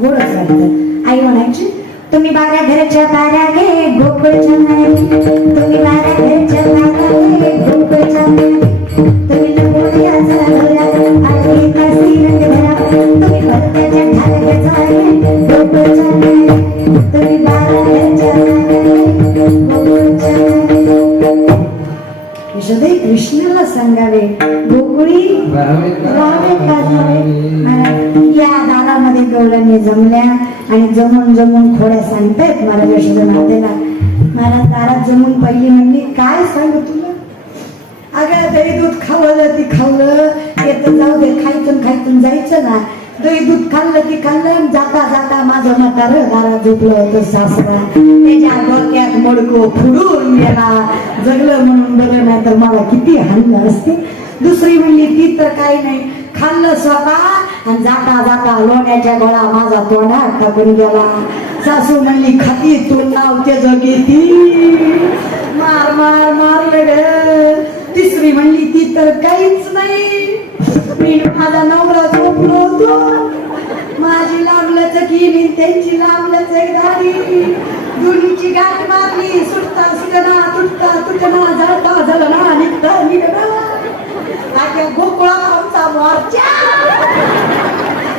गोडच वाटतं. आई म्हणायची, तुम्ही 12 घरच्या ताऱ्या घे गोकुळच्या मारी. तुम्ही 12 घरच्या ताऱ्या घे गोकुळच्या मारी. तुम्ही लंगोट्याचा घरा आणि कासी रंग भरा. तुम्ही भरत्याच्या ढालक्याचा घे गोकुळच्या मारी. तुम्ही 12 घरच्या ताऱ्या घे गोकुळच्या मारी. यशोदे कृष्णाला सांगावे गोकुळी राहावे का जावे. या दारामध्ये गवळणी जमल्या आणि जमून जमून खोड्या सांगतायत महाराज यशोदा मातेला. महाराज दारात जमून पहिली म्हणली, काय सांगू तुला, अगं दही दूध खावलं ती खावलं, येतं जाऊ दे, खायतून जायचं ना. दही दूध खाल्लं की खाल्लं. जाता जाता माझं म्हातारं दारात झोपलं होतं सासरा. त्याच्या डोक्यात मडको फुडून गेला. जगलं म्हणून बरं, नाही तर मला किती हाणलं असते. दुसरी म्हणली, ती तर काही नाही, खाल्लं स्वतः आणि जाता जाता लोण्याच्या गोळा माझा तोंडात टाकून गेला. सासू म्हणली, खाती तोंड नाव ते जगी ती मार मार मारलं ग. तिसरी म्हणली, ती तर काहीच नाही, मी माझा नवरा झोपलो होतो. माझी लांबलच गेली, त्यांची लांबलच गाडी. दोन्हीची गाठ मारली, सुटता सुटना तुटता तुटना, जळता जळना, निघता निघणं. आख्या गोकुळात आमचा मोर्चा.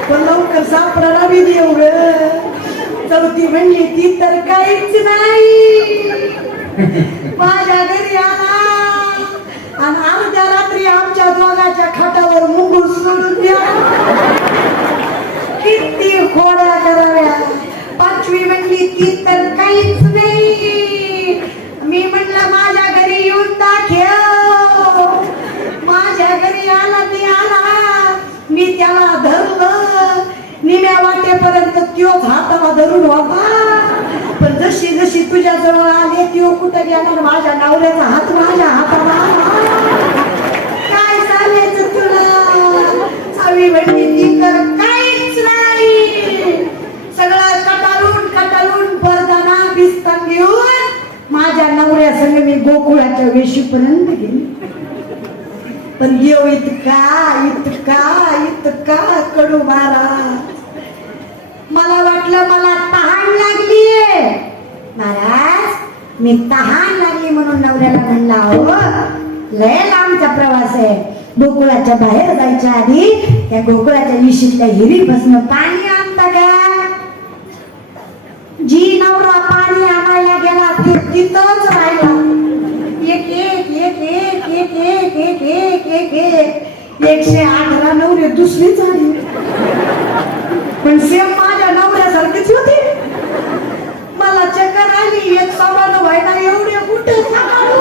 पण लवकर सापडायला बी देऊ ग. चौथी म्हणली, ती तर काहीच नाही, माझ्या घरी आला आणि अर्ध्या रात्री आमच्या दोघाच्या खाटावर मुंगूस सोडून द्या. किती खोड्या कराव्या. पाचवी म्हणली, ती तर काहीच नाही, मी म्हणलं माझ्या घरी येऊन दाखव. माझ्या घरी आला, मी त्याला निम्या वाटेपर्यंत त्योच हाताला धरून होता. पण जशी जशी तुझ्या जवळ आले त्यो कुठं गेला माझ्या नवऱ्याचा हात माझ्या हाताला. काय सांगायचं तुला सावी म्हणली ती कर काहीच नाही. सगळं कटाळून परदाना बिस्तान घेऊन माझ्या नवऱ्या संग मी गोकुळाच्या वेशीपर्यंत गेली. पण देव इतका इतका इतका कडू महाराज. मला वाटलं मला तहान लागलीये महाराज. मी तहान लागली म्हणून नवऱ्याला म्हणला हो लय लांबचा प्रवास आहे. गोकुळाच्या बाहेर जायच्या आधी त्या गोकुळाच्या विशीतल्या हिरीपासून पाणी आणता का. जी नवरा पाणी आणायला गेला तो तिथंच राहिला. एक एक एक एक एक एक एक एक एक एक 118 नवरे दुसरी झाली. पण सेम माझ्या नवऱ्यासारखीच होती. मला चक्कर आली. एक समान व्हायला एवढे कुठे सांभाळू.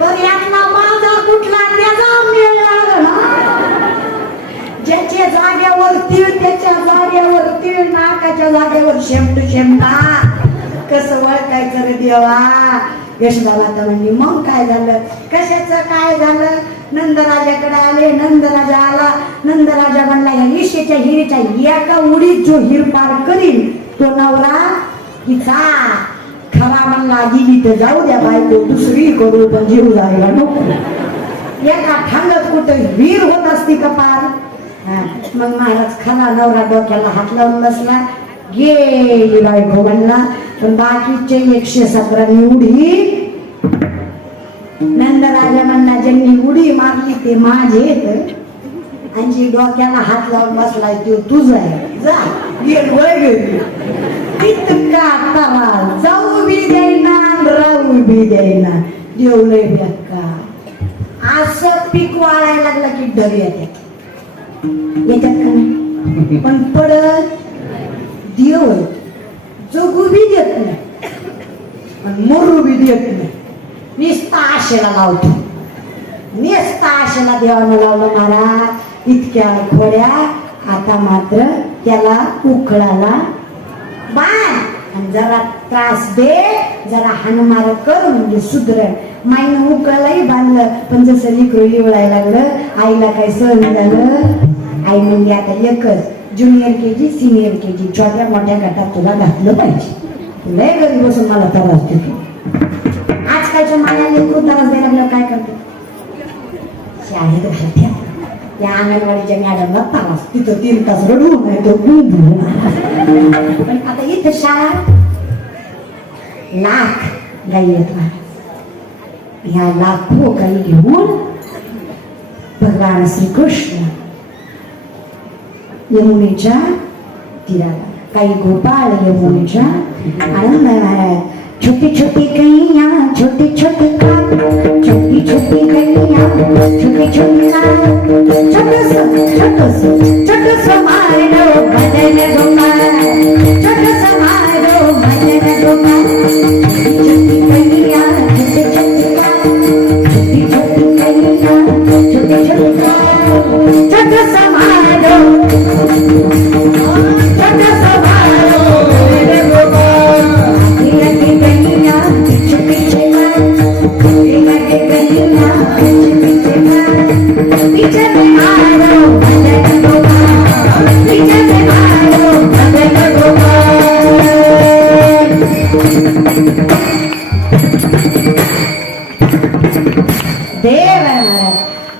बरं यातला माझा कुठला त्याचा मेळ लागला. ज्याच्या जागेवर तीळ त्याच्या जागेवर तीळ नाकाच्या जागेवर शेमटू शेमटा. कसं ओळखायचं रे देवा. यशोदाला तर म्हणली मग काय झालं कशाचं काय झालं. नंदराजाकडे आले. नंदराजा आला. नंदराजा म्हणला या ईशेच्या हिरीच्या एका उडीत जो हिर पार करील तो नवरा हिचा खरा म्हणला. गेली तर जाऊ द्या बायको दुसरी करू पण जीव जायला नको. एका ठांगत कुठं वीर होत असती का पार. मग महाराज खरा नवरा डोक्याला हात लावून बसला. गेली बायको म्हणला. पण बाकीचे 117 उडी नंदराजा म्हणला ज्यांनी उडी मारली ते माझे. आणि जी डोक्याला हात लावून बसलाय तो तुझा आहे. जा गेल वय गेली. इतका तरा जाऊ बी देईना राहू बी देईना. देव लय बेकार. असं पीक वाळायला लागलं की ढग येतात. येतात का नाही. पण पडत देव जगू बी देत नाही आणि मरू बी देत नाही. निस्ता आशेला लावतो. निस्ता आशेला देवानं लावलं महाराज. इतक्या खोड्या आता मात्र त्याला उखळाला बाण. आणि जरा त्रास दे जरा हाणमार कर म्हणजे सुधरण. माईनं उखळालाही बांधलं. पण जसं लिकरू लिवळायला लागलं आईला काही सहन झालं. आई म्हणजे आता एकच ज्युनियर केजी सिनियर केजी छोट्या मोठ्या गटात तुला घातलं पाहिजे. लय घरी बसून मला त्रास देतो. आजकालच्या माया लेकरू त्रास द्यायला लागलं काय करतो शाळेत घालत्या. त्या अंगणवाडीच्या मॅडमला त्रास तिथं 3 तास रडू नाही तो पण आता इथं शाळा लाख गाई येतात. ह्या लाखो गाई घेऊन भगवान श्रीकृष्ण यमुनेच्या तीराला. काही गोपाळ यमुनेच्या आनंद महाराज. छोटी छोटी कैया छोटी छोटी कान छोटी छोटी कैया छोटी छोटी कान छोटस मारो भजन गोपाल. छोटस मारो भजन गोपाल. छोटी कैया छोटी छोटी कान छोटी छोटी कैया छोटी छोटी कान छोटस मारो छोटस मारो भजन गोपाल.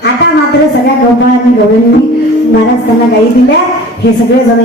आता मात्र सगळ्या गोपाळांनी गवळींनी महाराज त्यांना गाई दिल्या. हे सगळे जण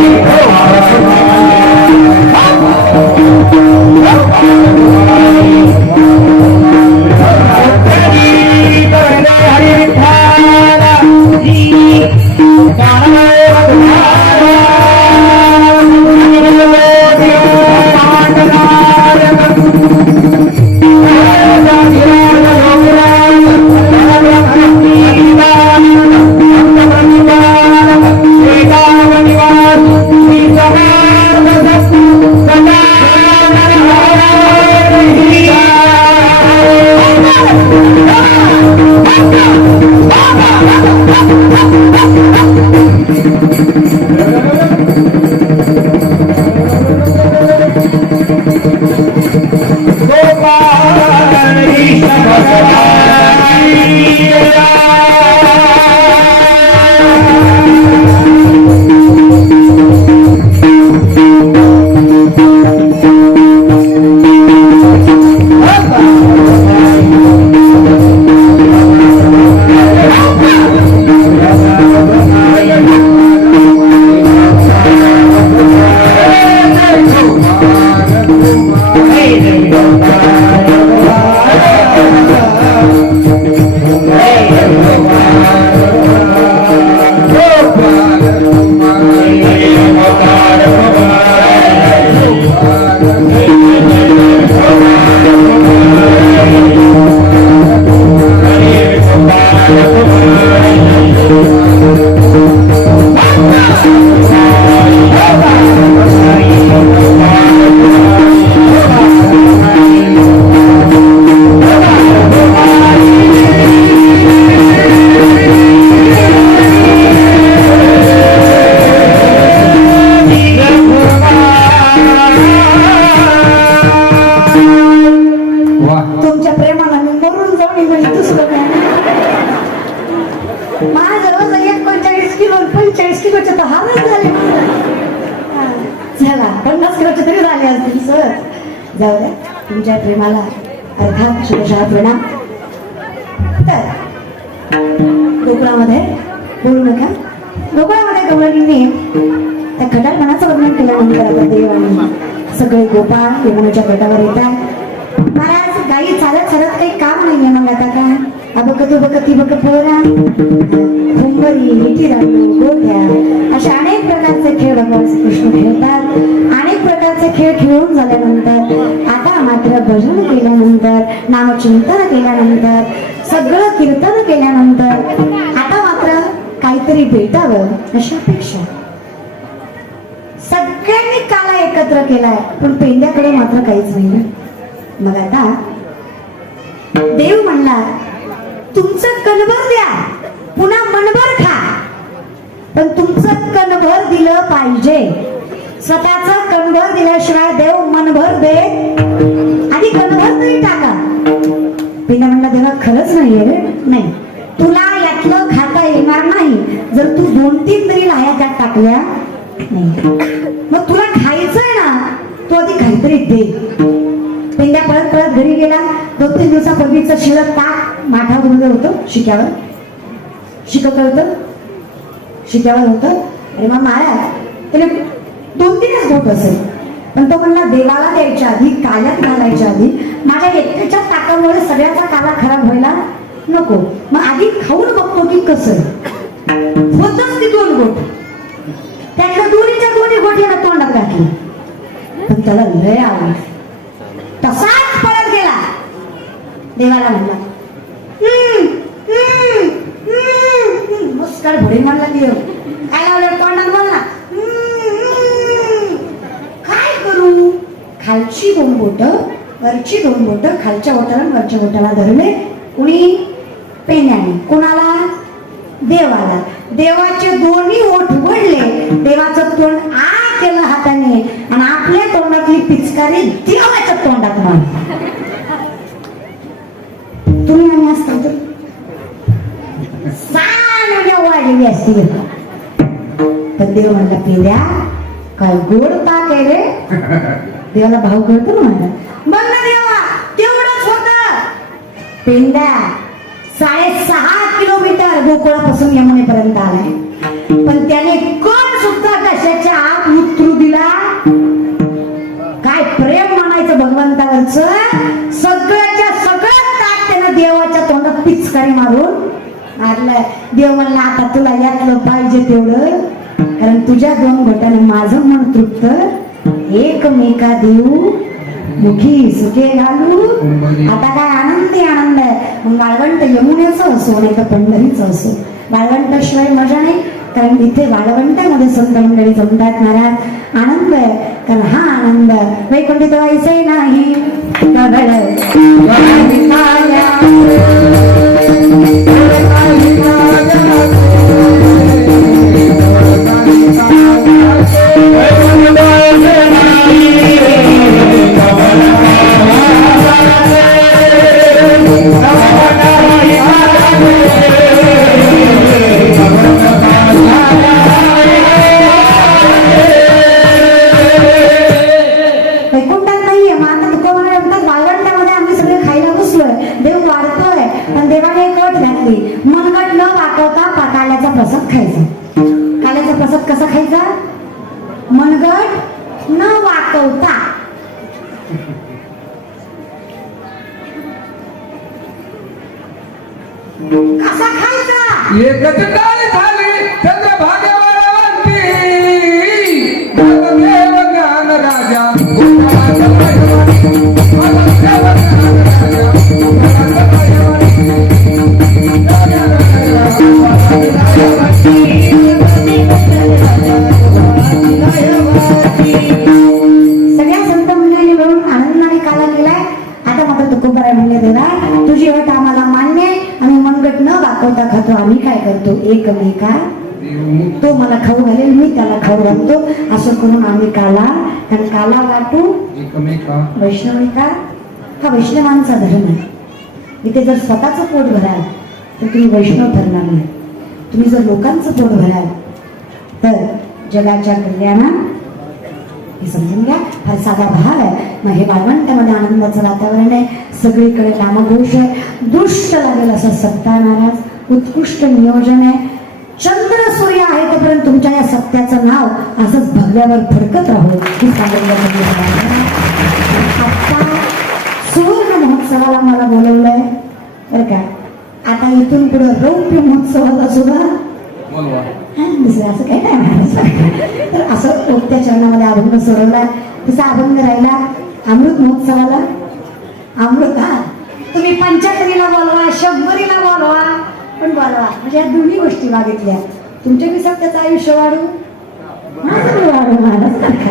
Hare वा तुमच्या प्रेमाला मी मरून जाऊन म्हणजे दुसरं काय माझं 39 किलो 45 किलोचे तर हारच झाले हा, चला 50 किलोचे तरी झाले असतील सर जाऊ द्या तुमच्या प्रेमाला अर्थात शुभशा प्रणाम तर गोकुळामध्ये बोलू नका गोकुळामध्ये गवळणीने त्या खटालपणाचं वर्णन केल्यानंतर आता देव आणि सगळे गोपाळ यमुनेच्या गटावर येतात महाराज गाई चालत चालत काही काम नाहीये मग आता काय अबकत बकती बक पोरा कुंभरी विटीरांडू गोट्या अशा अनेक प्रकारचे खेळ भगवान कृष्ण खेळतात अनेक प्रकारचे खेळ खेळून झाल्यानंतर आता मात्र भजन केल्यानंतर नामचिंतन केल्यानंतर सगळं कीर्तन केल्यानंतर आता मात्र काहीतरी भेटावं अशी अपेक्षा सगळ्यांनी काला एकत्र केलाय पण पेंड्याकडे मात्र काहीच नाही मग आता देव म्हणला तुमचं कणभर द्या पुन्हा मनभर खा पण तुमचं कणभर दिलं पाहिजे स्वतःच कणभर दिल्याशिवाय देव मनभर दे आधी कणभर तरी टाका पिना म्हणला देवा खरंच नाहीये रे नाही तुला यातलं खाता येणार नाही जर तू 2-3 तरी लाह्या त्यात टाकल्या नाही मग तुला खायचंय ना तू आधी काहीतरी दे पेंड्या पळत पळत घरी गेला 2-3 दिवसापूर्वीचं शिळं ताक माठावर होतं शिक्यावर शिक्यावर होतं अरे मग महाराज त्याने 2-3च घोट असेल पण तो म्हणला देवाला द्यायच्या आधी काल्यात घालायच्या आधी माझ्या एकट्याच्या ताकामुळे सगळ्याचा काला खराब व्हायला नको मग आधी खाऊन बघतो की कसं होतच ती 2 घोट त्यातल्या दोन्ही गोटी याला तोंडात घातली पण त्याला लय आवडली तसाच पळत गेला देवाला म्हणला मुस्कळ भुडी म्हणला देव काय लावलं तोंडात बोलला काय करू खालची 2 बोट वरची 2 बोट खालच्या बोटाला वरच्या बोटाला धरले कुणी पेण्याने कोणाला देवाला देवाचे दोन्ही ओठ उघडले देवाचं तोंड आ केलं हाताने आणि आपल्या तोंडातली पिचकारी देवाच्या तोंडात मारली तुम्ही आणि असता तर सांग वाढलेली असती पण देव म्हणला पिल्या काय गोड पाक आहे रे देवाला भाव कळतो ना म्हणला बघ ना देवा तेवढंच होत पेंड्या 6.5 किलोमीटर गोकुळापासून यमुनेपर्यंत आलाय पण त्याने कोण सुद्धा कशाच्या आत उतरू दिला काय प्रेम म्हणायचं भगवंतावरच सगळ्याच्या सगळं ताट त्यानं देवाच्या तोंडात पिचकारी मारून मारलाय देव म्हणला आता तुला यातलं पाहिजे तेवढं कारण तुझ्या 2 घोटाने माझं मन तृप्त एकमेका देऊ मुखी सुखे घालू आता काय आनंदी आनंद आहे मग वाळवंट यमुनेचं असो नाही तर पंढरीचं असो वाळवंटाशिवाय मजा नाही कारण इथे वाळवंटामध्ये संत मंडळी जमतात महाराज आनंद आहे कारण हा आनंद वैकुंठित व्हायचे नाही मनगट न वाकवता काल्याचा प्रसाद खायचा काल्याचा प्रसाद कसा खायचा मनगट न वाकवता कसा खायचा एकच डाळ झाली चंद्रभागेवरती देव ज्ञान राजा Thank you. आम्ही काय करतो, एकमेका तो मला खाऊ घालेल, मी त्याला खाऊ घालतो, असं करून आम्ही काला, कारण काला वाटू एकमेका वैष्णविका हा वैष्णवांचा धर्म आहे. इथे जर स्वतःचं पोट भराल तर तुम्ही वैष्णव ठरणार नाही. तुम्ही जर लोकांचं पोट भराल तर जगाच्या कल्याणात, हे समजून घ्या. फार साधा भाव आहे. मग हे वाळवंटामध्ये आनंदाचं वातावरण आहे, सगळीकडे नामघोष आहे, दुष्ट लागेल असं सत्ता महाराज, उत्कृष्ट नियोजन आहे. चंद्र सूर्य आहे तोपर्यंत तुमच्या या सत्याचं नाव असंच भगव्यावर फडकत राहू ही सांगितलं. आता सुवर्ण महोत्सवाला मला बोलवलंय बरं का. आता इथून पुढे रौप्य महोत्सवाला सुद्धा बोलवा. दुसरं असं काही नाही म्हणायचं. तर असं त्या चरणामध्ये अभंग सोडवला, तसा अभंग राहिला अमृत महोत्सवाला. अमृत हा तुम्ही पंचाहत्तरीला बोलवा, शंभरीला बोलवा, पण बोलवा. म्हणजे या दोन्ही गोष्टी मागितल्या. तुमच्या बी सत्याचं आयुष्य वाढू, माझं बी वाढू महाराज बरं का.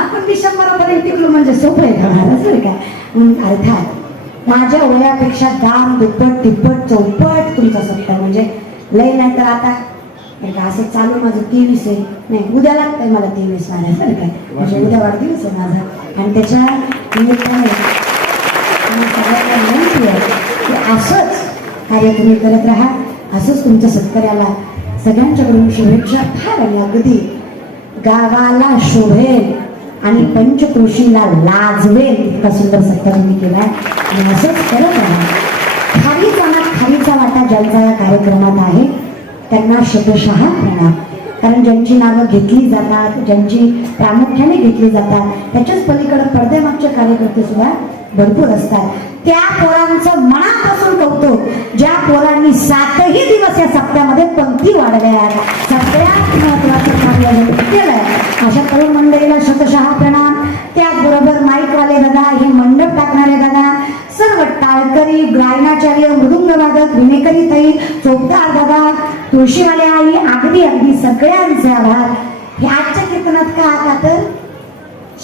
आपण डिसेंबरपर्यंत टिकलो म्हणजे सोपं आहे का महाराज बरं का. अर्थात माझ्या वयापेक्षा दाम दुप्पट तिप्पट चौपट तुमचा सत्ता, म्हणजे लय नाही तर आता असं चालू माझं 23 आहे, नाही उद्या लागतंय मला 23 महाराज बरं का. म्हणजे उद्या वाढदिवस आहे माझा, आणि त्याच्या निमित्ताने सगळ्यांना विनंती आहे की असंच कार्य तुम्ही करत राहा. असंच तुमच्या सत्कार्याला सगळ्यांच्याकडून शुभेच्छा. फार आणि अगदी गावाला शोभेल आणि पंचक्रोशीला लाजवेल इतका सुंदर सत्कार तुम्ही केला, आणि असंच करत राहा. खारीचा वाटा ज्यांचा या कार्यक्रमात आहे त्यांना शतशः प्रणाम. कारण ज्यांची नावं घेतली जातात, ज्यांची प्रामुख्याने घेतली जातात, त्याच्याच पलीकडे पडद्यामागचे कार्यकर्ते सुद्धा भरपूर असतात. त्या पोरांचं मनापासून कौतुक, ज्या पोरांनी 7ही दिवस या सप्त्यामध्ये पंक्ती वाढल्या, सगळ्यात महत्वाचं कार्य केलंय. अशा तरुण मंडळीला शतशः प्रणाम. त्याचबरोबर माईकवाले दादा, हे मंडप टाकणारे दादा, सर्व टाळकरी, गायनाचार्य, मृदुंगवादक, विणेकरी ताई, चोपदार दादा, तुळशीवाले आई, अगदी सगळ्यांचे आभार. हे आजच्या कीर्तनात का आता तर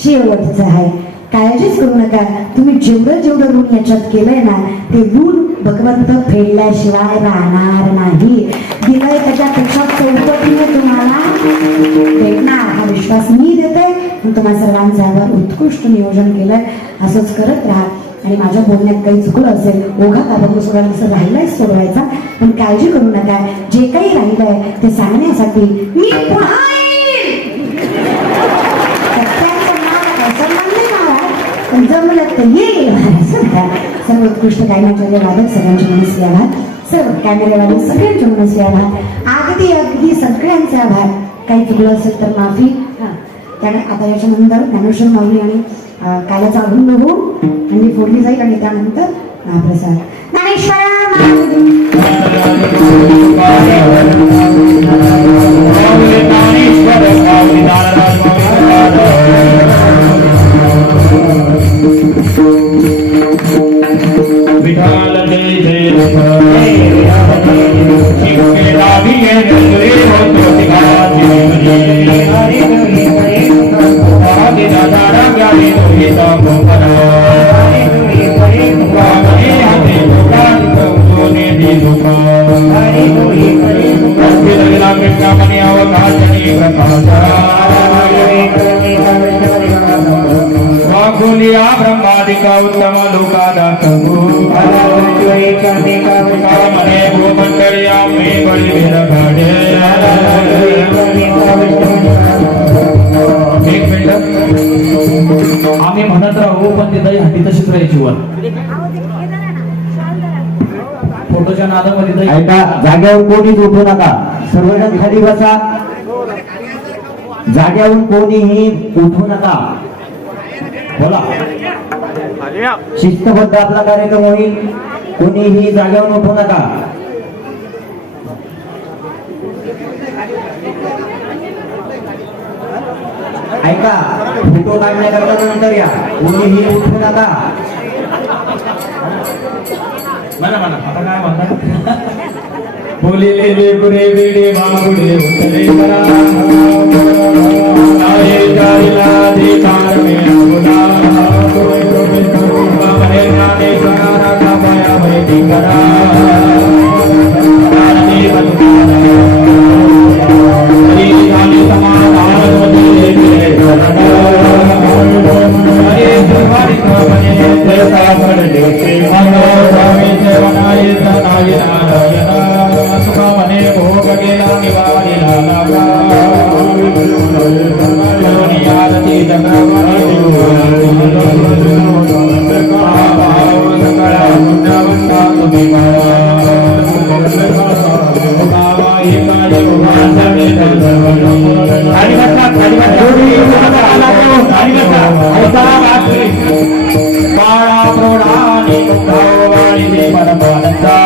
शेवटचं आहे. काळजीच करू नका. तुम्ही जेवढं ऋण याच्यात केलंय ना, ते ऋण भगवंत फेडल्याशिवाय राहणार नाही. दिलंय त्याच्यापेक्षा चौपटीने तुम्हाला भेटणार हा विश्वास मी देते. तुम्हा सर्वांचं आभार. उत्कृष्ट नियोजन केलंय, असंच करत राहा. आणि माझ्या बोलण्यात काही चुकलं असेल, ओघा काबा सोडायला असं राहिलाय सोडवायचा, पण काळजी करू नका. जे काही राहिलंय ते सांगण्यासाठी मी पुन्हा जमलं तर येईल. सर्व उत्कृष्ट गायनाचार्य वादक सगळ्यांचे मनस्वी आभार. सर्व कॅमेरेवाले सगळ्यांचे मनस्वी आभार. अगदी सगळ्यांचे आभार. काही चुकलं असेल तर माफी. त्याने आता याच्यानंतर ज्ञानेश्वर माऊली आणि काल्याचा अभंग होऊन आणि फोडली जाईल, आणि त्यानंतर महाप्रसाद. ज्ञानेश्वर विठाल जय जय शिवके रावी नंदरे होतो दिगाची आदि दादा गावी नोहिता मोकरा वाणे हाते दुकान सोने दी दुकान अस्ति लगला कृष्णा मनी अवकाशनी प्रकाशा वाकुलिया ब्रह्मादिका उत्तम लोकादातु मने भूमंडलिया में बड़ी विरघाड़े. एक मिनिट आम्ही म्हणत राहू, पण तिथं हाती तशीच राहायची वर फोटोच्या नादामध्ये. ऐका, जाग्यावर कोणीच उठू नका, सर्वजण खाली बसा. जाग्यावरून कोणीही उठू नका. बोला, शिस्तबद्ध आपला कार्यक्रम होईल. कोणीही जाग्यावरून उठू नका. ऐका, फोटो काढण्याकरता नंतर या, कोणीही उठू नका. म्हणा आता काय म्हणतात. बोलिले रे गुरे वेडे वागुडे उतरे करा आये जाईला अधिकार में अबुला मने नाने करा का पाया में दिकरा आने गेला निवारीला लागा आरती चक्रवाणी सकळा पुण्यवंता तुम्ही बाळा प्रौढानी भावानी दे परमानंदा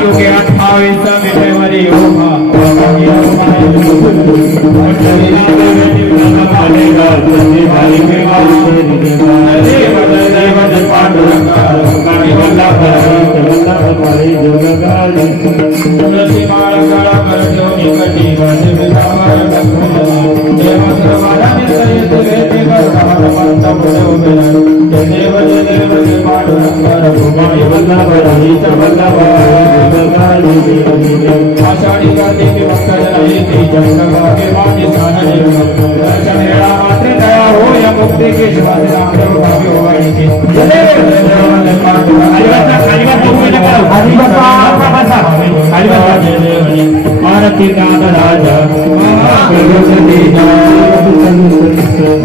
योगे 28 फेब्रुवारी आषाढी कार्तिकी मात्र दया हो या मुक्ती के आरती नाद राजा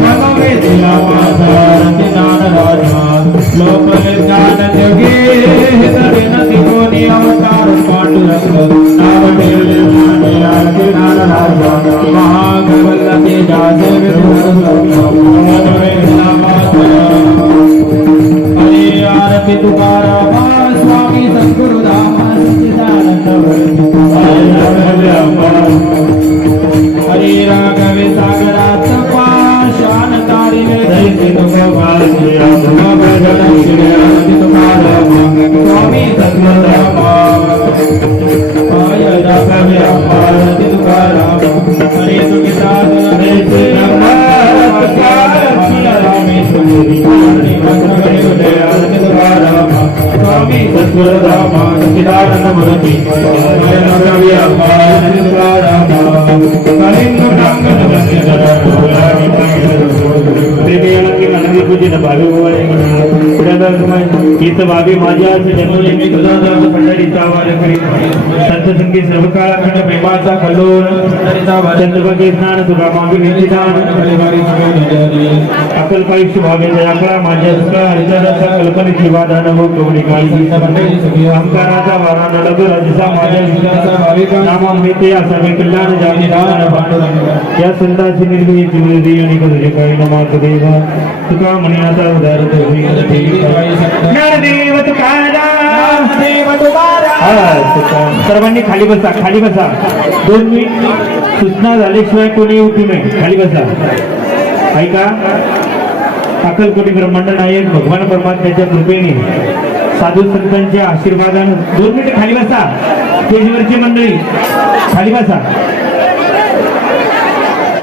आरती नाद राजा लोकल ज्ञान जगे कोणी अवतार पांडुरंग आरती नाद राजा महागवल्लते जाजे हरे आरती तुकाराम स्वामी सद्गुरुधाम सच्चिदानंद हरे राघवे सागरात पाषाण तारी स्वामी सद्गुरुधाम राघवे आरती तुकाराम हरे तुझे साधन हरे श्री स्वामी सद्गुरुधाम सच्चिदानंद मूर्ति पूजित भावी गीत भावी माझ्या जन्मले मी तुझा पंढरीचा वार करीत संतसंगी सर्व काळाखंड प्रेमाचा कल्लोळ चंद्रभागे स्नान तुला मागे निश्चितान अकल्पायुष्य भावे दयाकळा माझ्या हरिचरणाचा कल्पनेची वादान हो कवडी काळजी अहंकाराचा वारा नडग रजसा माझ्या विश्वासा भाविका नामामृते असावे कल्याण जामी या संतांची निर्मिती जीवदी आणि कधे काही नमात देवा तुका मनाचा उदार ज्ञानदेव तुकाराम सर्वांनी खाली बसा 2 मिनिट सूचना झाल्याशिवाय कोणी उठू नये खाली बसा ऐका अक्कलकोटी ब्रह्मांड नायक भगवान परमात्म्याच्या कृपेने साधू संतांच्या आशीर्वादाने 2 मिनिट खाली बसा स्टेजवरची मंडळी खाली बसा